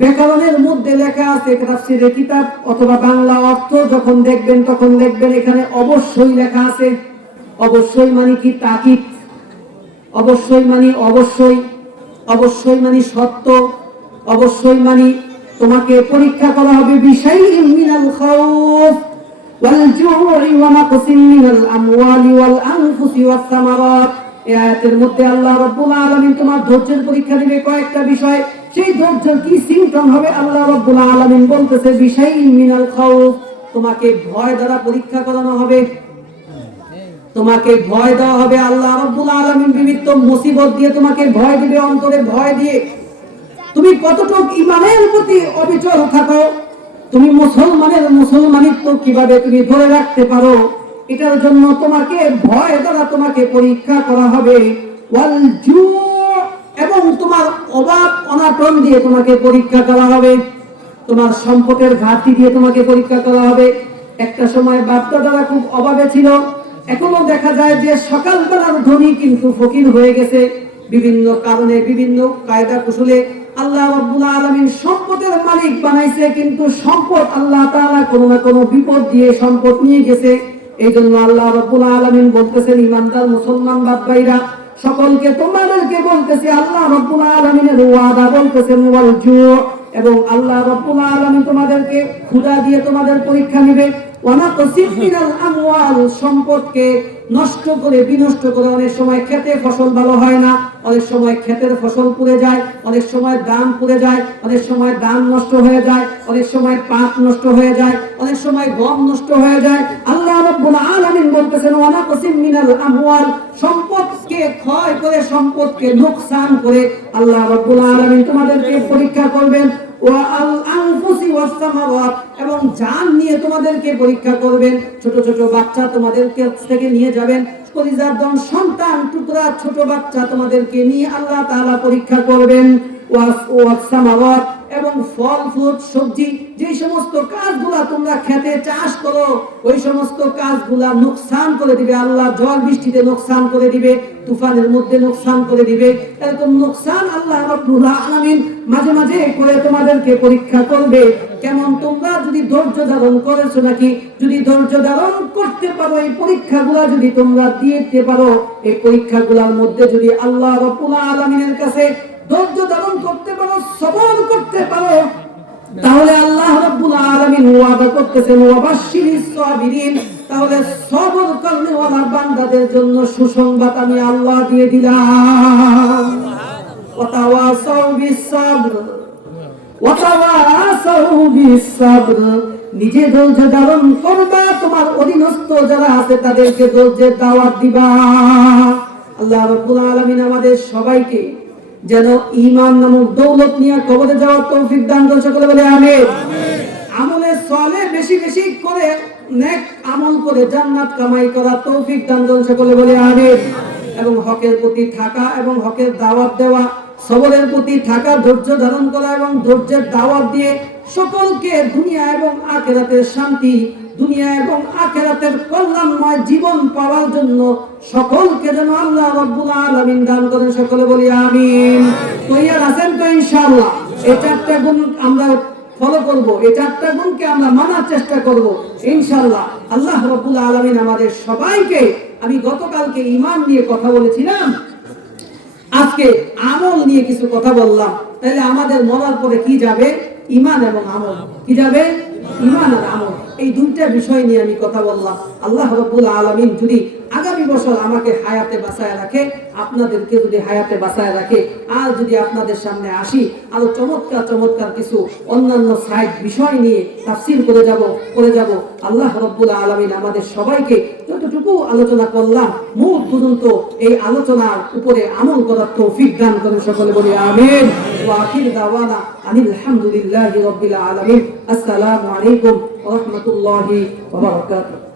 ব্যাকরণের মধ্যে লেখা আছে, তাফসীরের কিতাব অথবা বাংলা অর্থ যখন দেখবেন তখন দেখবেন এখানে অবশ্যই লেখা আছে। অবশ্যই মানে কি? তাকিদ। অবশ্যই মানে অবশ্যই, অবশ্যই মানে সত্য, অবশ্যই মানে তোমাকে পরীক্ষা করা হবে। বিশাইইম মিনাল খাউফ ওয়াল জু'i ওয়া নাকসিম মিনাল আমওয়ালি ওয়াল আনফুসি ওয়াস সামারাত। এই আয়াতের মধ্যে আল্লাহ রাব্বুল আলামিন তোমার ধৈর্যের পরীক্ষা নেবে কয়েকটা বিষয়। সেই ধৈর্যের কি সিমটম হবে? আল্লাহ রাব্বুল আলামিন বলতেছে বিশাইইন মিনাল খাউফ, তোমাকে ভয় দ্বারা পরীক্ষা করানো হবে, তোমাকে ভয় দেওয়া হবে। আল্লাহ রাব্বুল আলামিন বিভিন্ন মুসিবত দিয়ে তোমাকে ভয় দিবে, অন্তরে ভয় দিয়ে তুমি কতটুকু ঈমানের প্রতি অবিচল থাকো, তুমি মুসলমানের মুসলমানিত্ব কিভাবে তুমি ধরে রাখতে পারো, এটার জন্য তোমাকে ভয় দ্বারা তোমাকে পরীক্ষা করা হবে। ওয়াল জু, এবং তোমার অভাব অনাটন দিয়ে তোমাকে পরীক্ষা করা হবে, তোমার সম্পদের ঘাটতি দিয়ে তোমাকে পরীক্ষা করা হবে। একটা সময় বাপ-দাদারা খুব অভাবে ছিল, এখনো দেখা যায় যে সকালবেলার ধনী কিন্তু ফকির হয়ে গেছে, বিভিন্ন কারণে বিভিন্ন কায়দা কুশলে আল্লাহ রাব্বুল আলামিন সম্পদের মালিক বানাইছে, কিন্তু সম্পদ আল্লাহ তাআলা কোনো না কোনো বিপদ দিয়ে সম্পদ নিয়ে গেছে। এই জন্য আল্লাহ রাব্বুল আলামিন বলতেছেন, ইমানদার মুসলমান বাপ ভাইরা সকলকে তোমাদেরকে বলতেছে, আল্লাহ রাব্বুল আলামিনের ওয়াদা বলতেছেন ওয়াল জু, এবং আল্লাহ রাব্বুল আলামিন তোমাদেরকে ক্ষুধা দিয়ে তোমাদের পরীক্ষা নেবে। ওয়ানাকসিম মিনাল আমওয়াল, সম্পদকে নষ্ট করে বিনষ্ট করে, অনেক সময় খেতে ফসল ভালো হয় না, অনেক সময় ক্ষেতের ফসল পুড়ে যায়, অনেক সময় ধান পুড়ে যায়, অনেক সময় ধান নষ্ট হয়ে যায়, অনেক সময় পাট নষ্ট হয়ে যায়, অনেক সময় গম নষ্ট হয়ে যায়। আল্লাহ রাব্বুল আলামিন বলতেছেন ওয়ানাকসিম মিনাল আমওয়াল, সম্পদকে ক্ষয় করে, সম্পদকে নুকসান করে আল্লাহ রাব্বুল আলামিন তোমাদেরকে পরীক্ষা করবেন। ওয়াল আনফুসি ওয়াস সামাওয়াত, এবং জান নিয়ে তোমাদেরকে পরীক্ষা করবেন। ছোট ছোট বাচ্চা তোমাদেরকে থেকে নিয়ে যাবেন, কলিজার দম সন্তান টুকরা ছোট বাচ্চা তোমাদেরকে নিয়ে আল্লাহ তাআলা পরীক্ষা করবেন। ওয়াস সামাওয়াত, এবং ফল ফ্রুট সবজি যে সমস্ত কাজগুলা তোমরা খেতে চাষ করো, ওই সমস্ত কাজগুলা নুকসান করে দিবে আল্লাহ, ঝড় বৃষ্টিতে নুকসান করে দিবে, তুফানের মধ্যে নুকসান করে দিবে। এরকম নুকসান আল্লাহ রাব্বুল আলামিন মাঝে মাঝে করে তোমাদেরকে পরীক্ষা করবে, কেমন তোমরা যদি ধৈর্য ধারণ করেছো নাকি। যদি ধৈর্য ধারণ করতে পারো, এই পরীক্ষাগুলা যদি তোমরা দিতে পারো, এই পরীক্ষাগুলোর মধ্যে যদি আল্লাহ রাব্বুল আলামিনের কাছে ধৈর্য ধারণ করতে পারো, সবর করতে পারো, তাহলে আল্লাহ রাব্বুল আলামিন ওয়াদা করতেছেন ওয়াবাশশিরিস সাবিরিন, তাহলে সবর করনেওয়ালা বান্দাদের জন্য সুসংবাদ আমি আল্লাহ দিয়ে দিলাম। ওয়াতাওয়াসাউ বিস-সাবর ওয়াতাওয়াসাউ বিস-সাবর, নিজে ধৈর্য ধারণ করবা, তোমার অধীনস্থ যারা আছে তাদেরকে ধৈর্যের দাওয়াত দিবা। আল্লাহ রাব্বুল আলামিন আমাদের সবাইকে যেন ঈমান নামক দৌলত নিয়ে কবরে যাওয়ার তৌফিক দান করেন, সকলে বলে আমিন। আমলে সালেহ বেশি বেশি করে নেক আমল করে জান্নাত কামাই করার তৌফিক দান করেন, সকলে বলে আমিন। এবং হকের প্রতি থাকা এবং হকের দাওয়াত দেওয়া, সবরের প্রতি থাকা, ধৈর্য ধারণ করা এবং ধৈর্যের দাওয়াত দিয়ে সকলকে দুনিয়া এবং আখিরাতের শান্তি, দুনিয়া এবং আখিরাতের কল্যাণময় জীবন পাওয়ার জন্য সকলকে যেন আল্লাহ রাব্বুল আলামিন দান করেন, সকলে বলি আমিন। তৈয়ার আছেন তো ইনশাআল্লাহ? এই চারটা গুণ আমরা ফলো করব, এই চারটা গুণকে আমরা মানার চেষ্টা করব ইনশাআল্লাহ। আল্লাহ রাব্বুল আলামিন আমাদের সবাইকে, আমি গতকালকে ঈমান নিয়ে কথা বলেছিলাম, আজকে আমল নিয়ে কিছু কথা বললাম, তাহলে আমাদের মরার পরে কি যাবে? ঈমান এবং আমল। কি যাবে? ঈমান আর আমল। এই দুইটা বিষয় নিয়ে আমি কথা বললাম। আল্লাহ রাব্বুল আলামিন যদি আগামী বছর আমাকে হায়াতে বাঁচায় রাখে, আপনাদেরকে যদি হায়াতে বাঁচায় রাখে, আর যদি আপনাদের সামনে আসি, আরো চমৎকার চমৎকার কিছু অন্যান্য সাইড বিষয় নিয়ে তাফসীর করে যাব। আল্লাহ রাব্বুল আলামিন আমাদের সবাইকে যতটুকু আলোচনা করলাম, মূল পর্যন্ত এই আলোচনার উপরে আমল করার তৌফিক দান করেন, সকলে বলি আমিন। ওয়া আখির দাওয়ানা আনিল হামদুলিল্লাহি রাব্বিল আলামিন। আসসালামু আলাইকুম ওয়া রাহমাতুল্লাহি ওয়া বারাকাতুহু।